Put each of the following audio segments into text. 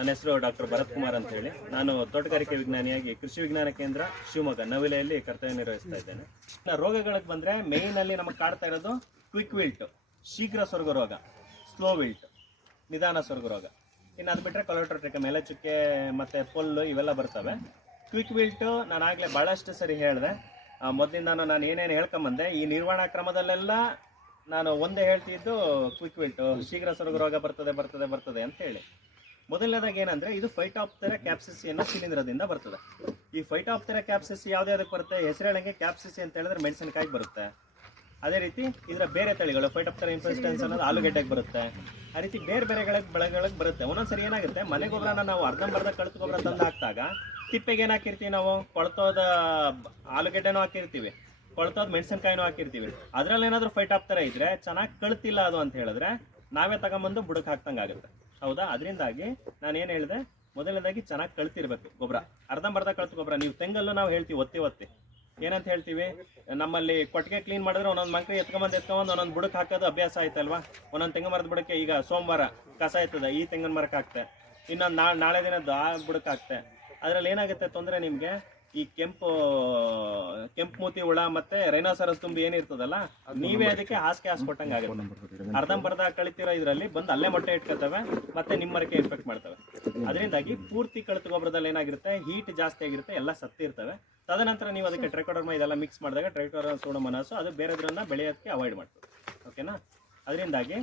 ನನ್ನ ಹೆಸರು ಡಾಕ್ಟರ್ ಭರತ್ ಕುಮಾರ್ ಅಂತ ಹೇಳಿ. ನಾನು ತೋಟಗಾರಿಕೆ ವಿಜ್ಞಾನಿಯಾಗಿ ಕೃಷಿ ವಿಜ್ಞಾನ ಕೇಂದ್ರ ಶಿವಮೊಗ್ಗ ನವಿಲೆಯಲ್ಲಿ ಕರ್ತವ್ಯ ನಿರ್ವಹಿಸ್ತಾ ಇದ್ದೇನೆ. ರೋಗಗಳಿಗೆ ಬಂದ್ರೆ ಮೇಯ್ನ್ ಅಲ್ಲಿ ನಮಗೆ ಕಾಡ್ತಾ ಇರೋದು ಕ್ವಿಕ್ ವಿಲ್ಟ್ ಶೀಘ್ರ ಸ್ವರ್ಗ ರೋಗ ಸ್ಲೋ ವಿಲ್ಟ್ ನಿಧಾನ ಸ್ವರ್ಗ ರೋಗ. ಇನ್ನು ಅದು ಬಿಟ್ಟರೆ ಕೊಲೆಟ್ರೋಟ್ರಿಕಮ್ ಮೇಲೆ ಚುಕ್ಕೆ ಮತ್ತೆ ಪೊಲ್ಲು ಇವೆಲ್ಲ ಬರ್ತವೆ. ಕ್ವಿಕ್ ವಿಲ್ಟು ನಾನು ಆಗಲೇ ಭಾಳಷ್ಟು ಸರಿ ಹೇಳಿದೆ. ಮೊದಲಿಂದ ನಾನು ಏನೇನು ಹೇಳ್ಕೊಂಬಂದೆ, ಈ ನಿರ್ವಹಣಾ ಕ್ರಮದಲ್ಲೆಲ್ಲ ನಾನು ಒಂದೇ ಹೇಳ್ತಿದ್ದು ಕ್ವಿಕ್ ವಿಲ್ಟು ಶೀಘ್ರ ಸ್ವರ್ಗ ರೋಗ ಬರ್ತದೆ ಬರ್ತದೆ ಬರ್ತದೆ ಅಂತ ಹೇಳಿ. ಮೊದಲನೇದಾಗಿ ಏನಂದ್ರೆ, ಇದು ಫೈಟಾಪ್ತೆರ ಕ್ಯಾಪ್ಸಿಸಿ ಅನ್ನೋ ಶಿಲೀಂಧ್ರದಿಂದ ಬರ್ತದೆ. ಈ ಫೈಟಾಪ್ತೆರ ಕ್ಯಾಪ್ಸಿಸಿ ಯಾವ್ದು ಯಾವ್ದಕ್ಕೆ ಬರುತ್ತೆ? ಹೆಸರೇಳಂಗೆ ಕ್ಯಾಪ್ಸಿಸಿ ಅಂತ ಹೇಳಿದ್ರೆ ಮೆಣಸಿನಕಾಯಿ ಬರುತ್ತೆ. ಅದೇ ರೀತಿ ಇದರ ಬೇರೆ ತಳಿಗಳು ಫೈಟಾಪ್ತರ ಇನ್ಫೆಸ್ಟೆನ್ಸ್ ಅನ್ನೋದು ಆಲೂಗೆಡ್ಡೆಗೆ ಬರುತ್ತೆ. ಆ ರೀತಿ ಬೇರೆ ಬೇರೆ ಬೆಳೆಗಳಿಗೆ ಬರುತ್ತೆ. ಒಂದೊಂದ್ಸರಿ ಏನಾಗುತ್ತೆ, ಮನೆ ಗೊಬ್ಬರನ ನಾವು ಅರ್ಧಂಬರ್ಧ ಕಳೆದು ಗೊಬ್ಬರ ತಂದು ಹಾಕಿದಾಗ ತಿಪ್ಪೆಗೆ ಏನು ನಾವು? ಕೊಳತೋದ ಆಲೂಗಡ್ಡೆನೂ ಹಾಕಿರ್ತೀವಿ, ಕೊಳ್ತೋದ ಮೆಣಸಿನಕಾಯಿನೂ ಹಾಕಿರ್ತೀವಿ. ಅದ್ರಲ್ಲಿ ಏನಾದರೂ ಫೈಟ್ ಥರ ಇದ್ರೆ ಚೆನ್ನಾಗಿ ಕಳ್ತಿಲ್ಲ ಅದು ಅಂತ ಹೇಳಿದ್ರೆ ನಾವೇ ತಗೊಂಬಂದು ಬುಡಕ್ಕೆ ಹಾಕ್ದಂಗೆ ಆಗುತ್ತೆ ಹೌದಾ? ಅದರಿಂದಾಗಿ ನಾನು ಏನು ಹೇಳಿದೆ? ಮೊದಲನೇದಾಗಿ ಚೆನ್ನಾಗಿ ಕಳ್ತಿರ್ಬೇಕು ಗೊಬ್ಬರ ಅರ್ಧಂಬರ್ಧ ಕಳ್ತು ಗೊಬ್ಬರ ನೀವು ತೆಂಗಲ್ಲೂ ನಾವು ಹೇಳ್ತೀವಿ ಒತ್ತಿ ಒತ್ತಿ. ಏನಂತ ಹೇಳ್ತೀವಿ? ನಮ್ಮಲ್ಲಿ ಕೊಟ್ಟಿಗೆ ಕ್ಲೀನ್ ಮಾಡಿದ್ರೆ ಒಂದೊಂದು ಮಂಕ್ರಿ ಎತ್ಕೊಂಬಂದು ಎತ್ಕೊಂಬಂದು ಒಂದೊಂದು ಬುಡಕ್ಕೆ ಹಾಕೋದು ಅಭ್ಯಾಸ ಆಯ್ತಲ್ವಾ? ಒಂದೊಂದು ತೆಂಗಿನ ಮರದ ಬುಡಕ್ಕೆ ಈಗ ಸೋಮವಾರ ಕಸ ಆಯ್ತದೆ ಈ ತೆಂಗಿನ ಮರಕ್ಕೆ ಹಾಕ್ತೆ. ಇನ್ನೊಂದು ನಾಳೆ ನಾಳೆ ದಿನದ್ದು ಆ ಬುಡಕ್ಕೆ ಹಾಕ್ತೆ. ಅದರಲ್ಲಿ ಏನಾಗುತ್ತೆ ತೊಂದರೆ ನಿಮಗೆ? ಈ ಕೆಂಪು ಕೆಂಪು ಮೂತಿ ಹುಳ ಮತ್ತೆ ರೈನೋಸರಸ್ ತುಂಬಿ ಏನಿರ್ತದಲ್ಲ ನೀವೇ ಅದಕ್ಕೆ ಹಾಸಿಗೆ ಹಾಸ್ಕೊಟ್ಟಂಗೆ ಆಗುತ್ತೆ. ಅರ್ಧಂಬರ್ಧ ಕಳಿತಿರೋ ಇದರಲ್ಲಿ ಬಂದು ಅಲ್ಲೇ ಮೊಟ್ಟೆ ಇಟ್ಕೊತವೆ ಮತ್ತೆ ನಿಮ್ಮ ಮರಕ್ಕೆ ಇನ್ಫೆಕ್ಟ್ ಮಾಡ್ತವೆ. ಅದರಿಂದಾಗಿ ಪೂರ್ತಿ ಕಳೆತ ಗೊಬ್ಬರದಲ್ಲಿ ಏನಾಗಿರುತ್ತೆ ಹೀಟ್ ಜಾಸ್ತಿ ಆಗಿರುತ್ತೆ ಎಲ್ಲ ಸತ್ತಿರ್ತವೆ. ತದನಂತರ ನೀವು ಅದಕ್ಕೆ ಟ್ರೆಕೋಡರ್ಮ ಇದೆಲ್ಲ ಮಿಕ್ಸ್ ಮಾಡಿದಾಗ ಟ್ರೈಕೋಡರ್ಮ ಸೋಡೋಮನಸ್ಸು ಅದು ಬೇರೆದ್ರನ್ನ ಬೆಳೆಯೋಕ್ಕೆ ಅವಾಯ್ಡ್ ಮಾಡ್ತದೆ ಓಕೆನಾ ಅದರಿಂದಾಗಿ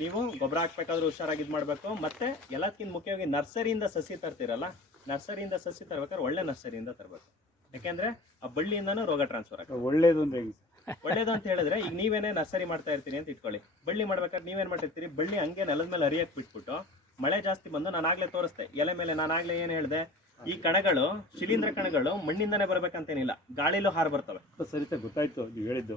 ನೀವು ಗೊಬ್ಬರ ಹಾಕ್ಬೇಕಾದ್ರೂ ಹುಷಾರಾಗಿ ಇದು ಮಾಡಬೇಕು ಮತ್ತೆ ಎಲ್ಲದಕ್ಕಿಂತ ಮುಖ್ಯವಾಗಿ ನರ್ಸರಿಯಿಂದ ಸಸಿ ತರ್ತೀರಲ್ಲ ನರ್ಸರಿಯಿಂದ ಸಸಿ ತರ್ಬೇಕಾದ್ರೆ ಒಳ್ಳೆ ನರ್ಸರಿಯಿಂದ ತರಬೇಕು. ಯಾಕೆಂದ್ರೆ ಆ ಬಳ್ಳಿಯಿಂದನೂ ರೋಗ ಟ್ರಾನ್ಸ್ಫರ್ ಆಗ್ತದೆ. ಒಳ್ಳೇದು ಅಂದ್ರೆ ಹೆಂಗೆ ಒಳ್ಳೇದು ಅಂತ ಹೇಳಿದ್ರೆ ಈಗ ನೀವೇನೇ ನರ್ಸರಿ ಮಾಡ್ತಾ ಇರ್ತೀನಿ ಅಂತ ಇಟ್ಕೊಳ್ಳಿ. ಬಳ್ಳಿ ಮಾಡ್ಬೇಕಾದ್ರೆ ನೀವೇನ್ ಮಾಡ್ತಿರ್ತೀರಿ? ಬಳ್ಳಿ ಹಂಗೆ ನೆಲದ ಮೇಲೆ ಹರಿಯಕ್ಕೆ ಬಿಟ್ಬಿಟ್ಟು ಮಳೆ ಜಾಸ್ತಿ ಬಂದು ನಾನು ಆಗ್ಲೇ ತೋರಿಸ್ತೆ. ಎಲೆ ಮೇಲೆ ನಾನು ಆಗ್ಲೇ ಏನ್ ಹೇಳಿದೆ? ಈ ಕಣಗಳು ಶಿಲೀಂಧ್ರ ಕಣಗಳು ಮಣ್ಣಿಂದನೇ ಬರ್ಬೇಕಂತೇನಿಲ್ಲ. ಗಾಳಿಲೂ ಹಾರ್ ಬರ್ತವೆ. ಸರಿ ಸರ್ ಗೊತ್ತಾಯ್ತು ನೀವು ಹೇಳಿದ್ದು.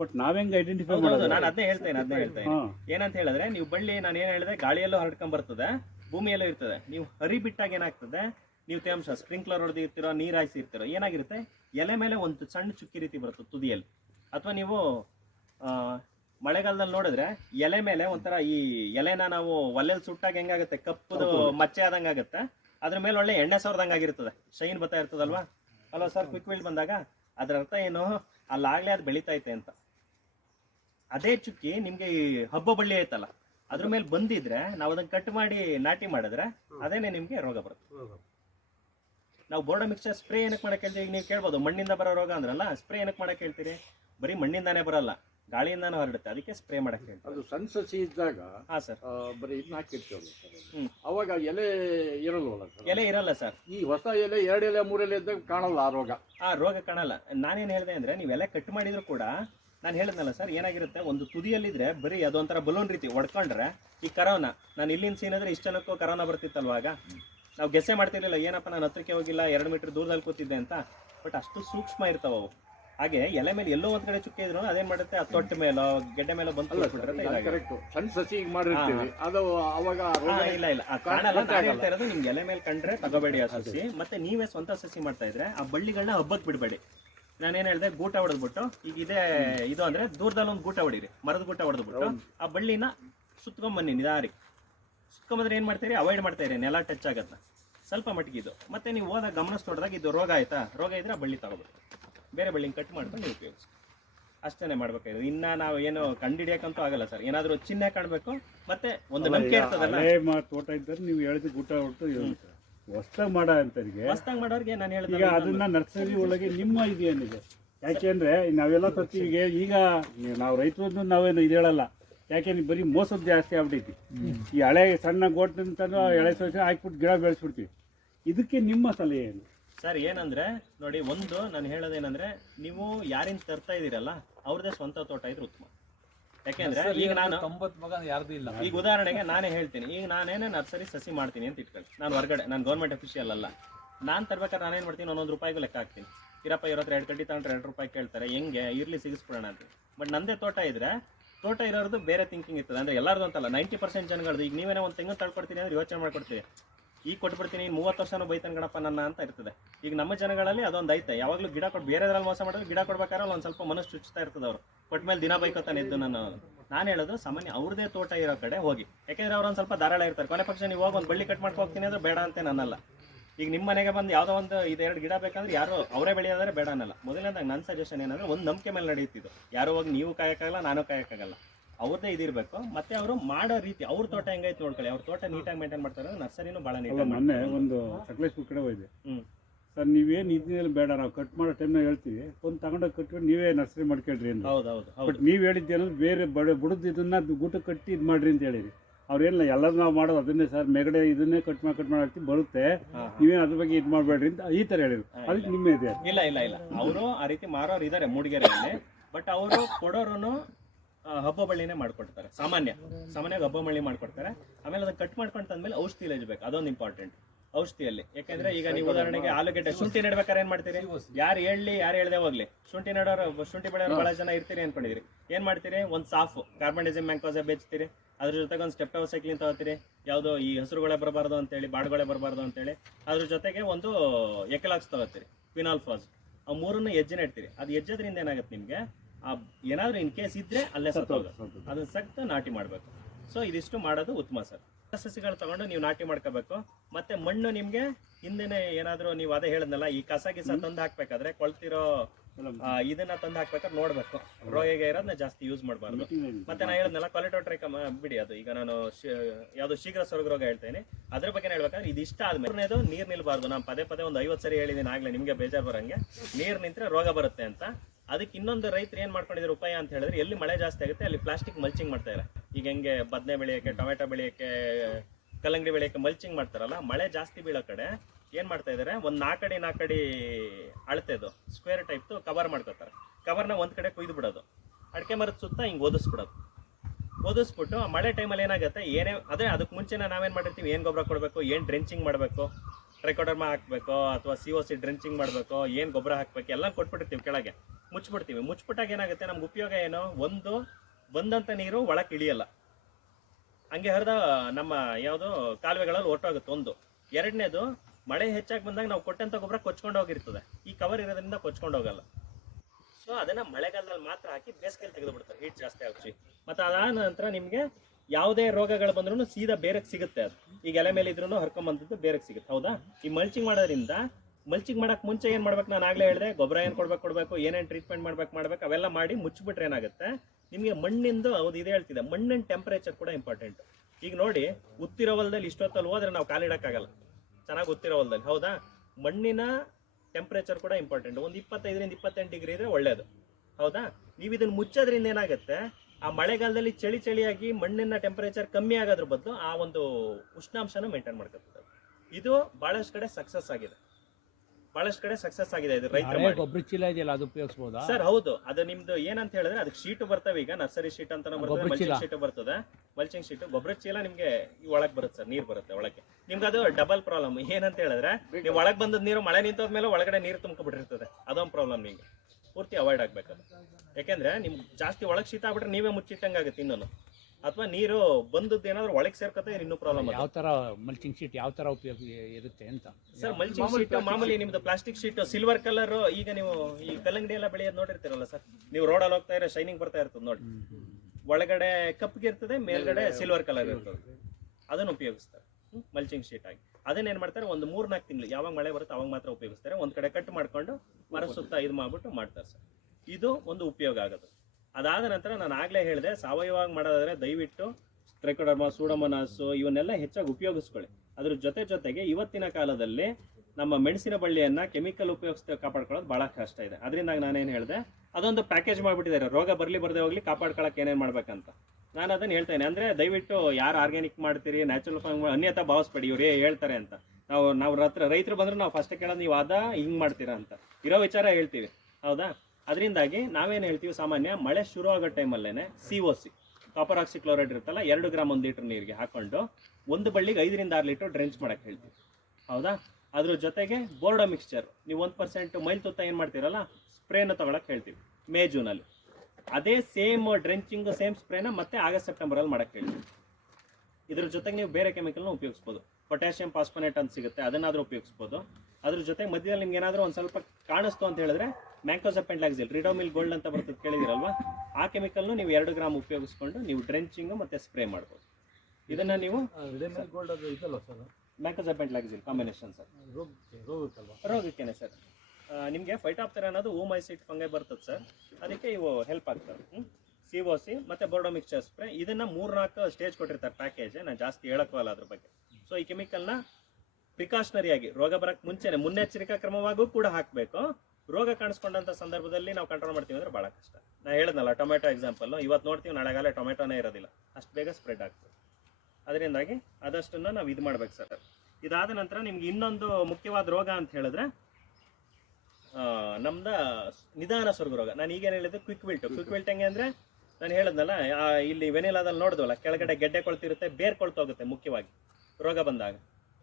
ಬಟ್ ನಾವ್ ಐಡೆಂಟಿಫೈ ಮಾಡೋದು? ನಾನು ಅದನ್ನೇ ಹೇಳ್ತೇನೆ ಅದನ್ನೇ ಹೇಳ್ತೇನೆ ಏನಂತ ಹೇಳಿದ್ರೆ ನೀವು ಬಳ್ಳಿ ನಾನು ಏನ್ ಹೇಳಿದೆ? ಗಾಳಿಯಲ್ಲೂ ಹರಡ್ಕೊಂಡ್ ಬರ್ತದೆ ಭೂಮಿಯಲ್ಲೂ ಇರ್ತದೆ. ನೀವು ಹರಿ ಬಿಟ್ಟಾಗ ಏನಾಗ್ತದೆ? ನೀವು ತೇವಾಂಶ ಸ್ಪ್ರಿಂಕ್ಲರ್ ಹೊಡೆದಿರ್ತೀರೋ ನೀರು ಹಾಯಿಸಿ ಇರ್ತೀರೋ ಏನಾಗಿರುತ್ತೆ? ಎಲೆ ಮೇಲೆ ಒಂದು ಸಣ್ಣ ಚುಕ್ಕಿ ರೀತಿ ಬರುತ್ತೆ ತುದಿಯಲ್ಲಿ. ಅಥವಾ ನೀವು ಆ, ಮಳೆಗಾಲದಲ್ಲಿ ನೋಡಿದ್ರೆ ಎಲೆ ಮೇಲೆ ಒಂಥರ ಈ ಎಲೆನ ನಾವು ಒಲೆಯಲ್ಲಿ ಸುಟ್ಟಾಗ ಹೆಂಗಾಗುತ್ತೆ? ಕಪ್ಪುದು ಮಚ್ಚೆ ಆದಂಗೆ ಆಗುತ್ತೆ. ಅದ್ರ ಮೇಲೆ ಒಳ್ಳೆ ಎಣ್ಣೆ ಸವರ್ದಂಗೆ ಆಗಿರ್ತದೆ. ಶೈನ್ ಬರ್ತಾ ಇರ್ತದಲ್ವಾ? ಅಲ್ವಾ ಸರ್ ಕ್ವಿಕ್ ವೀಲ್ ಬಂದಾಗ ಅದ್ರ ಅರ್ಥ ಏನು? ಅಲ್ಲಾಗ್ಲೇ ಅದು ಬೆಳಿತೈತೆ ಅಂತ. ಅದೇ ಚುಕ್ಕಿ ನಿಮ್ಗೆ ಈ ಹಬ್ಬ ಬಳ್ಳಿ ಐತಲ್ಲ ಅದ್ರ ಮೇಲೆ ಬಂದಿದ್ರೆ ನಾವು ಅದನ್ನ ಕಟ್ ಮಾಡಿ ನಾಟಿ ಮಾಡಿದ್ರೆ ಅದೇನೆ ನಿಮ್ಗೆ ರೋಗ ಬರುತ್ತೆ. ನಾವು ಬೋರ್ಡ ಮಿಕ್ಸರ್ ಸ್ಪ್ರೇ ಏನಕ್ಕೆ ಮಾಡಕ್ಕೆ ಹೇಳ್ತೀವಿ? ಈಗ ನೀವು ಕೇಳ್ಬೋದು ಮಣ್ಣಿಂದ ಬರೋ ರೋಗ ಅಂದ್ರಲ್ಲ ಸ್ಪ್ರೇ ಏನಕ್ಕೆ ಮಾಡಕ್ಕೆ ಹೇಳ್ತೀರಿ? ಬರೀ ಮಣ್ಣಿಂದಾನೇ ಬರಲ್ಲ ಗಾಳಿಯಿಂದಾನೇ ಹರಡುತ್ತೆ ಅದಕ್ಕೆ ಸ್ಪ್ರೇ ಮಾಡಕ್ಕೆ ಹೇಳ್ತೀವಿ. ಅದು ಸಣ್ಣ ಸಸಿ ಇದ್ದಾಗ ಹಾಂ ಸರ್. ಬರೀ ಇದನ್ನ ಹಾಕಿರ್ತೀವಲ್ಲ ಹ್ಮ್. ಅವಾಗ ಎಲೆ ಇರಲ್ವಲ್ಲ ಸರ್? ಎಲೆ ಇರಲ್ಲ ಸರ್. ಈ ಹೊಸ ಎಲೆ ಎರಡು ಎಲೆ ಮೂರು ಎಲೆ ಇದ್ದಾಗ ಕಾಣಲ್ಲ ಆ ರೋಗ? ಆ ರೋಗ ಕಾಣಲ್ಲ. ನಾನೇನು ಹೇಳಿದೆ ಅಂದ್ರೆ ಎಲೆ ಕಟ್ ಮಾಡಿದ್ರು ಕೂಡ ನಾನು ಹೇಳಿದ್ನಲ್ಲ ಸರ್ ಏನಾಗಿರುತ್ತೆ ಒಂದು ತುದಿಯಲ್ಲಿದ್ರೆ ಬರೀ ಅದೊಂಥರ ಬಲೂನ್ ರೀತಿ ಒಡ್ಕೊಂಡ್ರೆ ಈ ಕರೋನಾ ನಾನು ಇಲ್ಲಿಂದ ಸೀನಿದ್ರೆ ಇಷ್ಟು ಜನಕ್ಕೂ ಕರೋನಾ ಬರ್ತಿತ್ತಲ್ವ ಆಗ? ನಾವು ಗೆಸ್ಸೆ ಮಾಡ್ತಿರ್ಲಿಲ್ಲ ಏನಪ್ಪ ನಾನು ಹತ್ರಕ್ಕೆ ಹೋಗಿಲ್ಲ ಎರಡು ಮೀಟರ್ ದೂರದಲ್ಲಿ ಕೂತಿದ್ದೆ ಅಂತ ಬಟ್ ಅಷ್ಟು ಸೂಕ್ಷ್ಮ ಇರ್ತಾವ ಅವು. ಹಾಗೆ ಎಲೆ ಮೇಲೆ ಎಲ್ಲೋ ಒಂದ್ ಕಡೆ ಚುಕ್ಕೆ ಇದ್ರು ಅದೇನ್ ಮಾಡುತ್ತೆ? ಆ ತೊಟ್ಟ ಮೇಲೋ ಗೆಡ್ಡೆ ಮೇಲೋ ಬಂತು ಕರೆಕ್ಟ್ ಸಣ್ಣ ಸಸಿ ಈಗ ಮಾಡಿರ್ತೀವಿ. ಅದು ಅವಾಗ ಇಲ್ಲ ಇಲ್ಲ. ಆ ಕಾಣಲ್ಲ ನಾನು ಹೇಳ್ತಾ ಇರೋದು ನಿಮ್ಗೆ ಎಲೆ ಮೇಲೆ ಕಂಡ್ರೆ ತಗೋಬೇಡಿ ಆ ಸಸಿ. ಮತ್ತೆ ನೀವೇ ಸ್ವಂತ ಸಸಿ ಮಾಡ್ತಾ ಇದ್ರೆ ಆ ಬಳ್ಳಿಗಳನ್ನ ಹಬ್ಬಕ್ ಬಿಡಬೇಡಿ. ನಾನೇನ್ ಹೇಳ್ದೆ ಗೂಟ ಹೊಡೆದ್ಬಿಟ್ಟು ಈಗ ಇದೇ ಇದು ಅಂದ್ರೆ ದೂರದಲ್ಲಿ ಒಂದು ಗೂಟ ಹೊಡೀರಿ ಮರದ ಗೂಟ ಹೊಡೆದ್ಬಿಟ್ಟು ಆ ಬಳ್ಳಿನ ಸುತ್ಕೊಂಬನ್ನಿ ನಿಧಾರಿ ಸುತ್ಕೊಂಬಂದ್ರೆ ಏನ್ ಮಾಡ್ತೀರಿ ಅವಾಯ್ಡ್ ಮಾಡ್ತಾ ಇರಿ. ನೆಲ ಟಚ್ ಆಗತ್ತ. ಸ್ವಲ್ಪ ಮಟ್ಟಿಗೆ ಇದು. ಮತ್ತೆ ನೀವು ಹೋದಾಗ ಗಮನಿಸ್ ನೋಡಿದಾಗ ಇದು ರೋಗ ಆಯ್ತಾ? ರೋಗ ಇದ್ರೆ ಆ ಬಳ್ಳಿ ತಗೋಬೇಕು. ಬೇರೆ ಬಳ್ಳಿ ಕಟ್ ಮಾಡ್ಕೊಂಡು ಉಪಯೋಗಿಸಿ ಅಷ್ಟೇ ಮಾಡ್ಬೇಕಾಗಿದೆ ಇನ್ನ ನಾವು ಏನು ಕಂಡಿಡಿಯಕ್ಕಂತೂ ಆಗಲ್ಲ ಸರ್. ಏನಾದರೂ ಚಿಹ್ನೆ ಕಾಣಬೇಕು ಮತ್ತೆ ಒಂದು ನಂಬಿಕೆ ಇರ್ತದಲ್ಲ? ಹಳೆ ಮಾ ತೋಟ ಇದ್ದರೆ ನೀವು ಹೇಳಿದ ಗುಟ್ಟ ಹೊರಟು ಹೊಸ್ದಾಗ ಮಾಡೋ ಅಂತವ್ರಿಗೆ ಹೊಸ್ದಾಗ್ ಮಾಡೋರ್ಗೆ ನಾನು ಈಗ ಹೇಳಿದ ಅದನ್ನ ನರ್ಸರಿ ಒಳಗೆ ನಿಮ್ಮ ಇದೇನಿದೆ ಯಾಕೆಂದ್ರೆ ನಾವೆಲ್ಲ ತರ್ತೀವಿ. ಈಗ ನಾವು ರೈತರದ್ದು ನಾವೇನು ಇದು ಹೇಳಲ್ಲ. ಯಾಕೆಂದ್ರೆ ಬರೀ ಮೋಸದ ಜಾಸ್ತಿ ಆಗ್ಬಿಟ್ಟೈತಿ ಈ ಹಳೆ ಸಣ್ಣ ಗೋಟ್ನಿಂತನೂ ಎಳೆ ಸೋಸಿ ಹಾಕ್ಬಿಟ್ಟು ಗಿಡ ಬೆಳೆಸ್ಬಿಡ್ತೀವಿ. ಇದಕ್ಕೆ ನಿಮ್ಮ ಸಲಹೆ ಏನು? ಸರ್ ಏನಂದ್ರೆ ನೋಡಿ ಒಂದು ನಾನು ಹೇಳೋದೇನಂದ್ರೆ ನೀವು ಯಾರಿಂದ ತರ್ತಾ ಇದ್ದೀರಲ್ಲ ಅವ್ರದೇ ಸ್ವಂತ ತೋಟ ಇದ್ರೆ ಉತ್ತಮ. ಯಾಕೆಂದ್ರೆ ಈಗ ನಾನು ಮಗ ಯಾರ್ದು ಇಲ್ಲ. ಈಗ ಉದಾಹರಣೆಗೆ ನಾನೇ ಹೇಳ್ತೀನಿ. ಈಗ ನಾನೇನೆ ನರ್ಸರಿ ಸಸಿ ಮಾಡ್ತೀನಿ ಅಂತ ಇಟ್ಕೊಳ್ಳಿ. ನಾನು ಹೊರಗಡೆ ನಾನು ಗೌರ್ಮೆಂಟ್ ಅಫಿಷಿಯಲ್ ಅಲ್ಲ. ನಾನು ತರ್ಬೇಕಾದ್ರೆ ನಾನೇನು ಮಾಡ್ತೀನಿ? ಒಂದೊಂದು ರೂಪಾಯಿಗೂ ಲೆಕ್ಕ ಹಾಕ್ತೀನಿ. ಇರಪ್ಪ ಇರೋ ಹತ್ರ ಎರಡು ಕಡ್ಡಿ ತಗೊಂಡ್ರೆ ಎರಡು ರೂಪಾಯಿ ಕೇಳ್ತಾರೆ. ಹೆಂಗೆ? ಇರ್ಲಿ ಸಿಗಿಸ್ಬಿಡೋಣ ಅಂತ. ಬಟ್ ನಂದೇ ತೋಟ ಇದ್ರೆ ತೋಟ ಇರೋದು ಬೇರೆ ಥಿಂಕಿಂಗ್ ಇರ್ತದೆ. ಅಂದ್ರೆ ಎಲ್ಲರದು ಅಂತಲ್ಲ ನೈಂಟಿ ಪರ್ಸೆಂಟ್ ಜನಗಳದ್ದು ಈಗ ನೀವೇನೋ ಒಂದು ತೆಂಗು ತಳ್ಕೊಡ್ತೀನಿ ಅಂದ್ರೆ ಯೋಚನೆ ಮಾಡ್ಕೊಡ್ತೀವಿ. ಈಗ ಕೊಟ್ಬಿಡ್ತೀನಿ ಮೂವತ್ತು ವರ್ಷನೂ ಬೈತಾನೆ ಗಣಪ ನನ್ನ ಅಂತ ಇರ್ತದೆ. ಈಗ ನಮ್ಮ ಜನಗಳಲ್ಲಿ ಅದೊಂದು ಐತೆ. ಯಾವಾಗಲೂ ಗಿಡ ಕೊಟ್ಟು ಬೇರೆದ್ರಲ್ಲಿ ಮೋಸ ಮಾಡಿದ್ರೆ ಗಿಡ ಕೊಡ್ಬೇಕಾದ್ರೆ ಒಂದು ಸ್ವಲ್ಪ ಮನಸ್ಸು ಚುಚ್ಚುತ್ತಾ ಇರ್ತದೆ ಅವರು. ಕೊಟ್ಟ ಮೇಲೆ ದಿನ ಬೈಕೋತಾನೆ ಇದ್ದು ನಾನು. ನಾನು ಹೇಳೋದು, ಸಾಮಾನ್ಯ ಅವ್ರದೇ ತೋಟ ಇರೋ ಕಡೆ ಹೋಗಿ. ಯಾಕೆಂದ್ರೆ ಅವ್ರು ಒಂದು ಸ್ವಲ್ಪ ಧಾರಾಳ ಇರ್ತಾರೆ. ಕೊನೆ ಪಕ್ಷ ನೀವು ಹೋಗಿ ಒಂದು ಬಳ್ಳಿ ಕಟ್ ಮಾಡ್ಕೊ ಹೋಗ್ತೀನಿ ಅಂದ್ರೆ ಬೇಡ ಅಂತ ನನ್ನಲ್ಲ ಈಗ ನಿಮ್ಮ ಮನೆಗೆ ಬಂದು ಯಾವುದೋ ಒಂದು ಇದೆರಡು ಗಿಡ ಬೇಕಂದ್ರೆ ಯಾರು ಅವರೇ ಬೆಳೆಯೋದಾದ್ರೆ ಬೇಡ ಅನ್ನಲ್ಲ. ಮೊದಲನೇದಾಗ ನನ್ನ ಸಜೆಷನ್ ಏನಂದ್ರೆ ಒಂದು ನಂಬಿಕೆ ಮೇಲೆ ನಡೆಯುತ್ತಿದ್ದು. ಯಾರೋ ಹೋಗಿ ನೀವು ಕಾಯಕ್ಕಾಗಲ್ಲ ನಾನು ಕಾಯಕ್ಕಾಗಲ್ಲ. ಅವ್ರದ್ದೇ ಇದಿರಬೇಕು. ಮತ್ತೆ ಅವರು ಮಾಡೋ ರೀತಿ ಅವ್ರ ತೋಟ ಹೆಂಗೈತೆ ನೋಡ್ಕೊಳ್ಳಿ. ಅವ್ರ ತೋಟ ನೀಟಾಗಿ ಮೇಂಟೈನ್ ಮಾಡ್ತಾರೆ ನರ್ಸರಿನೂ ಭಾಳ ನೀಟಾಗಿ ಮೊನ್ನೆ ಒಂದು ಸಕಲೇಶ್ಪುರ ಕಡೆ ಹೋಯ್ದೆ ಸರ್ ನೀವೇನು ಇದನ್ನೆಲ್ಲ ಬೇಡ ನಾವು ಕಟ್ ಮಾಡೋ ಟೈಮ್ನಾಗ ಹೇಳ್ತೀವಿ. ಒಂದು ತಗೊಂಡೋಗಿ ಕಟ್ಕೊಂಡು ನೀವೇ ನರ್ಸರಿ ಮಾಡ್ಕೊಳ್ರಿ ಅಂತ ಹೌದು ಹೌದು ಹೌದು. ಬಟ್ ನೀವು ಹೇಳಿದ್ದೇನಂದ್ರೆ ಬೇರೆ ಬಡ ಬುಡದ ಇದನ್ನ ಗುಟ್ಟು ಕಟ್ಟಿ ಇದು ಮಾಡ್ರಿ ಅಂತ ಹೇಳಿರಿ. ಅವ್ರೇನಿಲ್ಲ ಎಲ್ಲರೂ ನಾವು ಮಾಡೋದು ಅದನ್ನೇ ಸರ್. ಮೆಗಡೆ ಇದನ್ನೇ ಕಟ್ ಮಾಡಿ ಕಟ್ ಮಾಡಿ ಬರುತ್ತೆ. ನೀವೇನು ಅದ್ರ ಬಗ್ಗೆ ಇದು ಮಾಡಬೇಡ್ರಿ ಅಂತ ಈ ಥರ ಹೇಳಿದ್ರು. ಅದಕ್ಕೆ ನಿಮ್ಮ ಇದೆ ಇಲ್ಲ ಇಲ್ಲ ಇಲ್ಲ. ಅವರು ಆ ರೀತಿ ಮಾರೋರು ಇದ್ದಾರೆ ಮೂಡಿಗೆರೆಯಲ್ಲಿ. ಬಟ್ ಅವರು ಕೊಡೋರು ಹಬ್ಬ ಬಳ್ಳಿನೇ ಮಾಡ್ಕೊಡ್ತಾರೆ. ಸಾಮಾನ್ಯ. ಸಾಮಾನ್ಯವಾಗಿ ಹಬ್ಬ ಬಳ್ಳಿ ಮಾಡ್ಕೊಡ್ತಾರೆ. ಆಮೇಲೆ ಅದನ್ನ ಕಟ್ ಮಾಡ್ಕೊಂಡು ತಂದ್ಮೇಲೆ ಔಷಧಿ ಬೇಕು. ಅದೊಂದು ಇಂಪಾರ್ಟೆಂಟ್ ಔಷಧಿಯಲ್ಲಿ. ಯಾಕಂದ್ರೆ ಈಗ ನೀವು ಉದಾಹರಣೆಗೆ ಆಲೂಗಡ್ಡೆ ಶುಂಠಿ ನೆಡ್ಬೇಕಾದ್ರೆ ಏನ್ ಮಾಡ್ತೀರಿ? ಯಾರು ಹೇಳಿ ಯಾರು ಹೇಳ್ದೆ ಹೋಗ್ಲಿ. ಶುಂಠಿ ನೆಡೋರು ಶುಂಠಿ ಬೆಳೆಯೋರು ಬಹಳ ಜನ ಇರ್ತೀರಿ ಅನ್ಕೊಂಡಿದ್ರಿ. ಏನ್ ಮಾಡ್ತೀರಿ? ಒಂದ್ ಸಾಫ್ ಕಾರ್ಬನ್ಡಿಸಮ್ ಮ್ಯಾಂಕೋಸ ಬೆಚ್ತೀರಿ ಅದ್ರ ಜೊತೆಗೆ ಒಂದು ಸ್ಟೆಪ್ ಸೈಕ್ಲಿಂಗ್ ತಗೋತೀರಿ. ಯಾವ್ದು ಈ ಹಸಿರುಗಳೇ ಬರಬಾರ್ದು ಅಂತೇಳಿ ಬಾಡುಗಳೇ ಬರಬಾರ್ದು ಅಂತೇಳಿ. ಅದ್ರ ಜೊತೆಗೆ ಒಂದು ಎಕಲಾಕ್ಸ್ ತಗೋತೀರಿ ಪಿನಾಲ್ ಫಾಸ್. ಆ ಮೂರನ್ನು ಹೆಜ್ಜೆ ನೆಡ್ತೀರಿ ಅದು ಹೆಜ್ಜದ್ರಿಂದ ಏನಾಗುತ್ತೆ ನಿಮ್ಗೆ? ಆ ಏನಾದ್ರೂ ಇನ್ ಕೇಸ್ ಇದ್ರೆ ಅಲ್ಲೇ ಸತ್ತೋಗ ಅದನ್ನ ಸಕ್ತ ನಾಟಿ ಮಾಡಬೇಕು. ಸೊ ಇದಿಷ್ಟು ಮಾಡೋದು ಉತ್ತಮ ಸರ್. ಸಸಿಗಳು ತಗೊಂಡು ನೀವು ನಾಟಿ ಮಾಡ್ಕೋಬೇಕು. ಮತ್ತೆ ಮಣ್ಣು ನಿಮ್ಗೆ ಹಿಂದೆನೆ ಏನಾದ್ರು ನೀವು ಅದೇ ಹೇಳಿದ್ನಲ್ಲ ಈ ಕಸ ಗಿಸ ತಂದು ಹಾಕ್ಬೇಕಾದ್ರೆ ಕೊಳ್ತಿರೋ ಇದನ್ನ ತಂದು ಹಾಕ್ಬೇಕಾದ್ರೆ ನೋಡ್ಬೇಕು. ರೋಗಿಗೆ ಇರೋದನ್ನ ಜಾಸ್ತಿ ಯೂಸ್ ಮಾಡಬಾರ್ದು. ಮತ್ತೆ ನಾ ಹೇಳಿದ್ನಲ್ಲ ಕೊಲೆಟೋ ಟ್ರೈಕ ಬಿಡಿ ಅದು. ಈಗ ನಾನು ಯಾವ್ದು ಶೀಘ್ರ ಸ್ವರ್ಗ ರೋಗ ಹೇಳ್ತೇನೆ. ಅದ್ರ ಬಗ್ಗೆ ಹೇಳ್ಬೇಕಾದ್ರೆ ಇದಿಷ್ಟ ಆದ್ಮೇಲೆ ನೀರ್ ನಿಲ್ಬಾರ್ದು. ನಾನು ಪದೇ ಪದೇ ಒಂದು ಐವತ್ತು ಸರಿ ಹೇಳಿದ್ದೀನಿ ಆಗ್ಲೇ ನಿಮ್ಗೆ ಬೇಜಾರ್ ಬರಂಗೆ. ನೀರ್ ನಿಂತ್ರೆ ರೋಗ ಬರುತ್ತೆ ಅಂತ. ಅದಕ್ಕೆ ಇನ್ನೊಂದು ರೈತರು ಏನ್ ಮಾಡ್ಕೊಂಡಿದ್ರು ಉಪಾಯ ಅಂತ ಹೇಳಿದ್ರೆ ಎಲ್ಲಿ ಮಳೆ ಜಾಸ್ತಿ ಆಗುತ್ತೆ ಅಲ್ಲಿ ಪ್ಲಾಸ್ಟಿಕ್ ಮಲ್ಚಿಂಗ್ ಮಾಡ್ತಾ ಇದ್ದಾರೆ ಈಗ ಹೆಂಗೆ ಬದನೆ ಬೆಳೆಯೋಕ್ಕೆ, ಟೊಮೆಟೊ ಬೆಳೆಯೋಕ್ಕೆ, ಕಲ್ಲಂಗಡಿ ಬೆಳೆಯೋಕ್ಕೆ ಮಲ್ಚಿಂಗ್ ಮಾಡ್ತಾರಲ್ಲ, ಮಳೆ ಜಾಸ್ತಿ ಬೀಳೋ ಕಡೆ ಏನು ಮಾಡ್ತಾ ಇದ್ದಾರೆ ಒಂದು ನಾಲ್ಕಡಿ ನಾಲ್ಕಡಿ ಅಳತೆದು ಸ್ಕ್ವೇರ್ ಟೈಪ್ದು ಕವರ್ ಮಾಡ್ಕೋತಾರೆ. ಕವರ್ನ ಒಂದು ಕಡೆ ಕೊಯ್ದು ಬಿಡೋದು. ಅಡಿಕೆ ಮರದ ಸುತ್ತ ಹಿಂಗೆ ಓದಿಸ್ಬಿಡೋದು ಓದಿಸ್ಬಿಟ್ಟು ಆ ಮಳೆ ಟೈಮಲ್ಲಿ ಏನಾಗುತ್ತೆ? ಏನೇ, ಅದೇ ಅದಕ್ಕೆ ಮುಂಚೆನೇ ನಾವೇನು ಮಾಡಿರ್ತೀವಿ? ಏನು ಗೊಬ್ಬರ ಕೊಡಬೇಕು? ಏನು ಡ್ರೆಂಚಿಂಗ್ ಮಾಡಬೇಕು? ಟ್ರೈಕೋಡರ್ಮ ಹಾಕಬೇಕು, ಅಥವಾ ಸಿ ಒ ಸಿ ಡ್ರೆಂಚಿಂಗ್ ಮಾಡಬೇಕು, ಏನು ಗೊಬ್ಬರ ಹಾಕಬೇಕು? ಎಲ್ಲ ಕೊಟ್ಬಿಟ್ಟಿರ್ತೀವಿ ಕೆಳಗೆ. ಮುಚ್ಚಿಬಿಡ್ತೀವಿ ಮುಚ್ಚಿಬಿಟ್ಟಾಗ ಏನಾಗುತ್ತೆ? ನಮ್ಗೆ ಉಪಯೋಗ ಏನು? ಒಂದು ಬಂದಂತ ನೀರು ಒಳಕ್ಕೆ ಇಳಿಯಲ್ಲ. ಹಂಗೆ ಹರಿದ ನಮ್ಮ ಯಾವುದು ಕಾಲುವೆಗಳಲ್ಲಿ ಹೊರ್ಟೋಗುತ್ತೆ ಒಂದು. ಎರಡನೇದು, ಮಳೆ ಹೆಚ್ಚಾಗಿ ಬಂದಾಗ ನಾವು ಕೊಟ್ಟಂತ ಗೊಬ್ಬರ ಕೊಚ್ಕೊಂಡು ಹೋಗಿರ್ತದೆ. ಈ ಕವರ್ ಇರೋದ್ರಿಂದ ಕೊಚ್ಕೊಂಡು ಹೋಗಲ್ಲ. ಸೊ ಅದನ್ನ ಮಳೆಗಾಲದಲ್ಲಿ ಮಾತ್ರ ಹಾಕಿ ಬೇಸಿಗೆಯಲ್ಲಿ ತೆಗೆದು ಬಿಡ್ತಾರೆ ಹೀಟ್ ಜಾಸ್ತಿ ಆಗಿ ಮತ್ತೆ ಅದಾದ ನಂತರ ನಿಮಗೆ ಯಾವುದೇ ರೋಗಗಳು ಬಂದ್ರೂ ಸೀದಾ ಬೇರೆಗೆ ಸಿಗುತ್ತೆ ಅದು. ಈಗ ಎಲೆ ಮೇಲೆ ಇದ್ರೂ ಹರ್ಕೊಂಬಂದದ್ದು ಬೇರೆಗೆ ಸಿಗುತ್ತೆ. ಹೌದಾ? ಈ ಮಲ್ಚಿಂಗ್ ಮಾಡೋದ್ರಿಂದ ಮಲ್ಚಿಂಗ್ ಮಾಡೋಕೆ ಮುಂಚೆ ಏನು ಮಾಡ್ಬೇಕು? ನಾನು ಆಗ್ಲೇ ಹೇಳಿದೆ, ಗೊಬ್ಬರ ಏನು ಕೊಡ್ಬೇಕು, ಕೊಡಬೇಕು, ಏನೇನ್ ಟ್ರೀಟ್ಮೆಂಟ್ ಮಾಡ್ಬೇಕು ಮಾಡ್ಬೇಕು, ಅವೆಲ್ಲ ಮಾಡಿ ಮುಚ್ಚಿಬಿಟ್ರೆ ಏನಾಗುತ್ತೆ? ನಿಮಗೆ ಮಣ್ಣಿಂದು ಅದು ಇದೇ ಹೇಳ್ತಿದೆ ಮಣ್ಣಿನ ಟೆಂಪರೇಚರ್ ಕೂಡ ಇಂಪಾರ್ಟೆಂಟ್ ಈಗ ನೋಡಿ, ಉತ್ತಿರೋ ಇಷ್ಟೊತ್ತಲ್ಲಿ ಹೋದ್ರೆ ನಾವು ಕಾಲಿಡೋಕ್ಕಾಗಲ್ಲ ಚೆನ್ನಾಗಿ ಉತ್ತಿರೋ ಹೊಲದಲ್ಲಿ, ಹೌದಾ? ಮಣ್ಣಿನ ಟೆಂಪರೇಚರ್ ಕೂಡ ಇಂಪಾರ್ಟೆಂಟ್ ಒಂದು ಇಪ್ಪತ್ತೈದರಿಂದ ಇಪ್ಪತ್ತೆಂಟು ಡಿಗ್ರಿ ಇದ್ರೆ ಒಳ್ಳೇದು. ಹೌದಾ? ನೀವು ಇದನ್ನು ಮುಚ್ಚೋದ್ರಿಂದ ಏನಾಗುತ್ತೆ, ಆ ಮಳೆಗಾಲದಲ್ಲಿ ಚಳಿ ಚಳಿಯಾಗಿ ಮಣ್ಣಿನ ಟೆಂಪರೇಚರ್ ಕಮ್ಮಿ ಆಗೋದ್ರ ಬದಲು ಆ ಒಂದು ಉಷ್ಣಾಂಶನ ಮೇಂಟೈನ್ ಮಾಡ್ಕೊತದೆ. ಇದು ಬಹಳಷ್ಟು ಕಡೆ ಸಕ್ಸಸ್ ಆಗಿದೆ. ಬಹಳಷ್ಟು ಕಡೆ ಸಕ್ಸಸ್ ಆಗಿದೆ. ಇದು ರೈತರು ಮಾಡಿ. ಗೊಬ್ಬರ ಚೀಲ ಇದೆಯಲ್ಲ ಅದು ಸರ್ ಹೌದು. ಅದು ನಿಮ್ದು ಏನಂತ ಹೇಳಿದ್ರೆ ಅದಕ್ಕೆ ಶೀಟ್ ಬರ್ತವೆ ಈಗ. ನರ್ಸರಿ ಶೀಟ್ ಅಂತ ಬರ್ತದೆ ಮಲ್ಚಿಂಗ್ ಶೀಟ್ ಬರ್ತದೆ. ಮಲ್ಚಿಂಗ್ ಶೀಟ್ ಗೊಬ್ಬರ ಚೀಲ ನಿಮ್ಗೆ ಈ ಒಳಗ್ ಬರುತ್ತೆ ಸರ್ ನೀರ್ ಬರುತ್ತೆ ಒಳಗೆ. ನಿಮ್ಗೆ ಅದು ಡಬಲ್ ಪ್ರಾಬ್ಲಮ್ ಏನಂತ ಹೇಳಿದ್ರೆ ನೀವು ಒಳಗ್ ಬಂದದ ನೀರು ಮಳೆ ನಿಂತೋದ್ಮೇಲೆ ಒಳಗಡೆ ನೀರು ತುಂಬ್ಕೊಬಿಟ್ಟಿರ್ತದೆ ಅದೊಂದು ಪ್ರಾಬ್ಲಮ್ ನಿಮ್ಗೆ. ಪೂರ್ತಿ ಅವಾಯ್ಡ್ ಆಗ್ಬೇಕು ಅದು ಯಾಕೆಂದ್ರೆ ನಿಮ್ಗೆ ಜಾಸ್ತಿ ಒಳಗ್ ಶೀತ ಆಗ್ಬಿಟ್ರೆ ನೀವೇ ಮುಚ್ಚಿಟ್ಟಂಗಾಗುತ್ತೆ ಇನ್ನೊಂದು. ಅಥವಾ ನೀರು ಬಂದದ್ದು ಏನಾದ್ರು ಒಳಗೆ ಸೇರ್ಕತ್ತೆ ಇನ್ನೂ ಪ್ರಾಬ್ಲಮ್ ಯಾವ ತರ ಮಲ್ಚಿಂಗ್ ಶೀಟ್ ಯಾವ ತರ ಉಪಯೋಗ ಇರುತ್ತೆ ಅಂತ. ಸರ್ ಮಲ್ಚಿಂಗ್ ಶೀಟ್ ಮಾಮೂಲಿ ನಿಮ್ದು ಪ್ಲಾಸ್ಟಿಕ್ ಶೀಟ್ ಸಿಲ್ವರ್ ಕಲರ್ ಈಗ ನೀವು ಈ ಕಲ್ಲಂಗಡಿ ಎಲ್ಲ ಬೆಳೆಯೋದು ನೋಡಿರ್ತೀರಲ್ಲ ಸರ್ ನೀವು ರೋಡಲ್ಲಿ ಹೋಗ್ತಾ ಇರೋ ಶೈನಿಂಗ್ ಬರ್ತಾ ಇರ್ತದೆ ನೋಡಿ. ಒಳಗಡೆ ಕಪ್ಗೆ ಇರ್ತದೆ ಮೇಲ್ಗಡೆ ಸಿಲ್ವರ್ ಕಲರ್ ಇರ್ತದೆ. ಅದನ್ನು ಉಪಯೋಗಿಸ್ತಾರೆ ಮಲ್ಚಿಂಗ್ ಶೀಟ್ ಆಗಿ. ಅದನ್ನ ಏನ್ ಮಾಡ್ತಾರೆ ಒಂದು ಮೂರ್ ನಾಲ್ಕು ತಿಂಗಳು ಯಾವಾಗ ಮಳೆ ಬರುತ್ತೆ ಅವಾಗ ಮಾತ್ರ ಉಪಯೋಗಿಸ್ತಾರೆ. ಒಂದ್ ಕಡೆ ಕಟ್ ಮಾಡ್ಕೊಂಡು ಮರ ಸುತ್ತ ಇದು ಮಾಡ್ಬಿಟ್ಟು ಮಾಡ್ತಾರೆ ಸರ್ ಇದು ಒಂದು ಉಪಯೋಗ ಆಗೋದು ಅದಾದ ನಂತರ ನಾನು ಆಗ್ಲೇ ಹೇಳಿದೆ ಸಾವಯವವಾಗಿ ಮಾಡೋದಾದರೆ ದಯವಿಟ್ಟು ಟ್ರೆಕೋಡರ್ಮ ಸೂಡಮನಾಸು ಇವನ್ನೆಲ್ಲ ಹೆಚ್ಚಾಗಿ ಉಪಯೋಗಿಸ್ಕೊಳ್ಳಿ. ಅದ್ರ ಜೊತೆ ಜೊತೆಗೆ ಇವತ್ತಿನ ಕಾಲದಲ್ಲಿ ನಮ್ಮ ಮೆಣಸಿನ ಬಳ್ಳಿಯನ್ನ ಕೆಮಿಕಲ್ ಉಪಯೋಗಿಸ್ತಾ ಕಾಪಾಡ್ಕೊಳ್ಳೋದು ಬಹಳ ಕಷ್ಟ ಇದೆ. ಅದರಿಂದ ನಾನೇನು ಹೇಳಿದೆ, ಅದೊಂದು ಪ್ಯಾಕೇಜ್ ಮಾಡಿಬಿಟ್ಟಿದ್ದಾರೆ. ರೋಗ ಬರ್ಲಿ ಬರದೇ ಹೋಗ್ಲಿ ಕಾಪಾಡ್ಕೊಳಕ್ಕೆ ಏನೇನು ಮಾಡ್ಬೇಕಂತ. ನಾನು ಅದನ್ನು ಹೇಳ್ತೇನೆ. ಅಂದ್ರೆ ದಯವಿಟ್ಟು ಯಾರು ಆರ್ಗ್ಯಾನಿಕ್ ಮಾಡ್ತೀರಿ ನ್ಯಾಚುರಲ್ ಫಾರ್ಮ್ ಅನ್ಯತಾ ಭಾವಿಸ್ಬೇಡಿ ಇವ್ರು ಹೇಳ್ತಾರೆ ಅಂತ. ನಾವು ನಾವು ಹತ್ರ ರೈತರು ಬಂದ್ರೆ ನಾವು ಫಸ್ಟ್ ಕೇಳೋದು, ನೀವು ಅದ ಹಿಂಗ್ ಮಾಡ್ತೀರಾ ಅಂತ. ಇರೋ ವಿಚಾರ ಹೇಳ್ತೀವಿ. ಹೌದಾ? ಅದರಿಂದಾಗಿ ನಾವೇನು ಹೇಳ್ತೀವಿ ಸಾಮಾನ್ಯ, ಮಳೆ ಶುರು ಆಗೋ ಟೈಮಲ್ಲೇ C O C copper oxychloride ಇರುತ್ತಲ್ಲ, ಎರಡು ಗ್ರಾಮ್ ಒಂದು ಲೀಟರ್ ನೀರಿಗೆ ಹಾಕೊಂಡು ಒಂದು ಬಳ್ಳಿಗೆ ಐದರಿಂದ ಆರು ಲೀಟರ್ ಡ್ರೆಂಚ್ ಮಾಡಕ್ಕೆ ಹೇಳ್ತೀವಿ. ಹೌದಾ? ಅದ್ರ ಜೊತೆಗೆ ಬೋರ್ಡೋ ಮಿಕ್ಸ್ಚರ್ ನೀವು ಒಂದು ಪರ್ಸೆಂಟ್ ಮೈಲ್ ತುತ್ತ ಏನು ಮಾಡ್ತೀರಲ್ಲ, ಸ್ಪ್ರೇನ ತೊಗೊಳಕ್ಕೆ ಹೇಳ್ತೀವಿ, ಮೇ, ಜೂನಲ್ಲಿ. ಅದೇ ಸೇಮ್ ಡ್ರೆಂಚಿಂಗ್ ಸೇಮ್ ಸ್ಪ್ರೇನ ಮತ್ತೆ ಆಗಸ್ಟ್, ಸೆಪ್ಟೆಂಬರಲ್ಲಿ ಮಾಡಕ್ಕೆ ಹೇಳ್ತೀವಿ. ಇದ್ರ ಜೊತೆಗೆ ನೀವು ಬೇರೆ ಕೆಮಿಕಲ್ನ ಉಪಯೋಗಿಸ್ಬೋದು. ಪೊಟ್ಯಾಷಿಯಂ ಪಾಸ್ಪನೇಟ್ ಅಂತ ಸಿಗುತ್ತೆ, ಅದನ್ನಾದರೂ ಉಪಯೋಗಿಸ್ಬೋದು. ಅದ್ರ ಜೊತೆ ಮಧ್ಯದಲ್ಲಿ ನಿಮ್ಗೆ ಏನಾದರೂ ಒಂದು ಸ್ವಲ್ಪ ಕಾಣಿಸ್ತು ಅಂತ ಹೇಳಿದ್ರೆ ಮ್ಯಾಂಕೋಸಪೆಂಟ್ಲಾಕ್ಸಿಲ್ ರಿಡೋಮಿಲ್ ಗೋಲ್ಡ್ ಅಂತ ಬರ್ತದೆ ಕೇಳಿದಿರಲ್ವಾ? ಆ ಕೆಮಿಕಲ್ನು ನೀವು ಎರಡು ಗ್ರಾಮ್ ಉಪಯೋಗಿಸ್ಕೊಂಡು ನೀವು ಡ್ರೆಂಚಿಂಗ್ ಮತ್ತೆ ಸ್ಪ್ರೇ ಮಾಡ್ಬೋದು. ಇದನ್ನ ನೀವು ಗೋಲ್ಡ್ ಅದು ಇದಲ್ಲ ಸರ್? ಲ್ಯಾಕ್ಸಿಲ್ combination sir. ರೋಗಕ್ಕೆ ರೋಗಕ್ಕೇನೆ ಸರ್. ನಿಮಗೆ ಫೈಟಾಪ್ತರ ಅನ್ನೋದು ಓಮೈಸಿಟ್ ಫಂಗೈ ಬರ್ತದೆ ಸರ್. ಅದಕ್ಕೆ ಇವು ಹೆಲ್ಪ್ ಆಗ್ತವೆ. ಸಿ ಓ ಸಿ ಮತ್ತು ಬೋರ್ಡೋ ಮಿಕ್ಸ್ಚರ್ ಸ್ಪ್ರೇ ಇದನ್ನ ಮೂರ್ನಾಲ್ಕು ಸ್ಟೇಜ್ ಕೊಟ್ಟಿರ್ತಾರೆ ಪ್ಯಾಕೇಜ್ ನಾನು ಜಾಸ್ತಿ ಹೇಳೋಕ್ಕಲ್ಲ ಅದ್ರ ಬಗ್ಗೆ. ಸೊ ಈ ಕೆಮಿಕಲ್ನ ಪ್ರಿಕಾಷನರಿಯಾಗಿ ರೋಗ ಬರಕ್ ಮುಂಚೆನೆ ಮುನ್ನೆಚ್ಚರಿಕಾ ಕ್ರಮವಾಗೂ ಕೂಡ ಹಾಕಬೇಕು. ರೋಗ ಕಾಣಿಸ್ಕೊಂಡಂತ ಸಂದರ್ಭದಲ್ಲಿ ನಾವು ಕಂಟ್ರೋಲ್ ಮಾಡ್ತೀವಿ ಅಂದ್ರೆ ಬಹಳ ಕಷ್ಟ. ನಾ ಹೇಳದ್ನಲ್ಲ, ಟೊಮೆಟೊ ಎಕ್ಸಾಂಪಲ್ ಇವತ್ತು ನೋಡ್ತೀವಿ ನಾಳೆಗಾಲ ಟೊಮೆಟೊನೇ ಇರೋದಿಲ್ಲ. ಅಷ್ಟು ಬೇಗ ಸ್ಪ್ರೆಡ್ ಆಗ್ತದೆ. ಅದರಿಂದಾಗಿ ಆದಷ್ಟನ್ನು ನಾವು ಇದು ಮಾಡ್ಬೇಕು ಸರ್ ಇದಾದ ನಂತರ ನಿಮ್ಗೆ ಇನ್ನೊಂದು ಮುಖ್ಯವಾದ ರೋಗ ಅಂತ ಹೇಳಿದ್ರೆ ನಮ್ದ ನಿಧಾನ ಸ್ವರ್ಗ ರೋಗ. ನಾನು ಈಗೇನು ಹೇಳಿದ್ದು ಕ್ವಿಕ್ ವಿಲ್ಟ್ ಕ್ವಿಕ್ ವಿಲ್ಟ್ ಹೆಂಗೆ ಅಂದ್ರೆ, ನಾನು ಹೇಳದ್ನಲ್ಲ ಇಲ್ಲಿ ವೆನಿಲಾದಲ್ಲಿ ನೋಡಿದ್ವಲ್ಲ, ಕೆಳಗಡೆ ಗೆಡ್ಡೆ ಕೊಳ್ತಿರುತ್ತೆ, ಬೇರ್ ಕೊಳ್ತೋಗುತ್ತೆ ಮುಖ್ಯವಾಗಿ ರೋಗ ಬಂದಾಗ.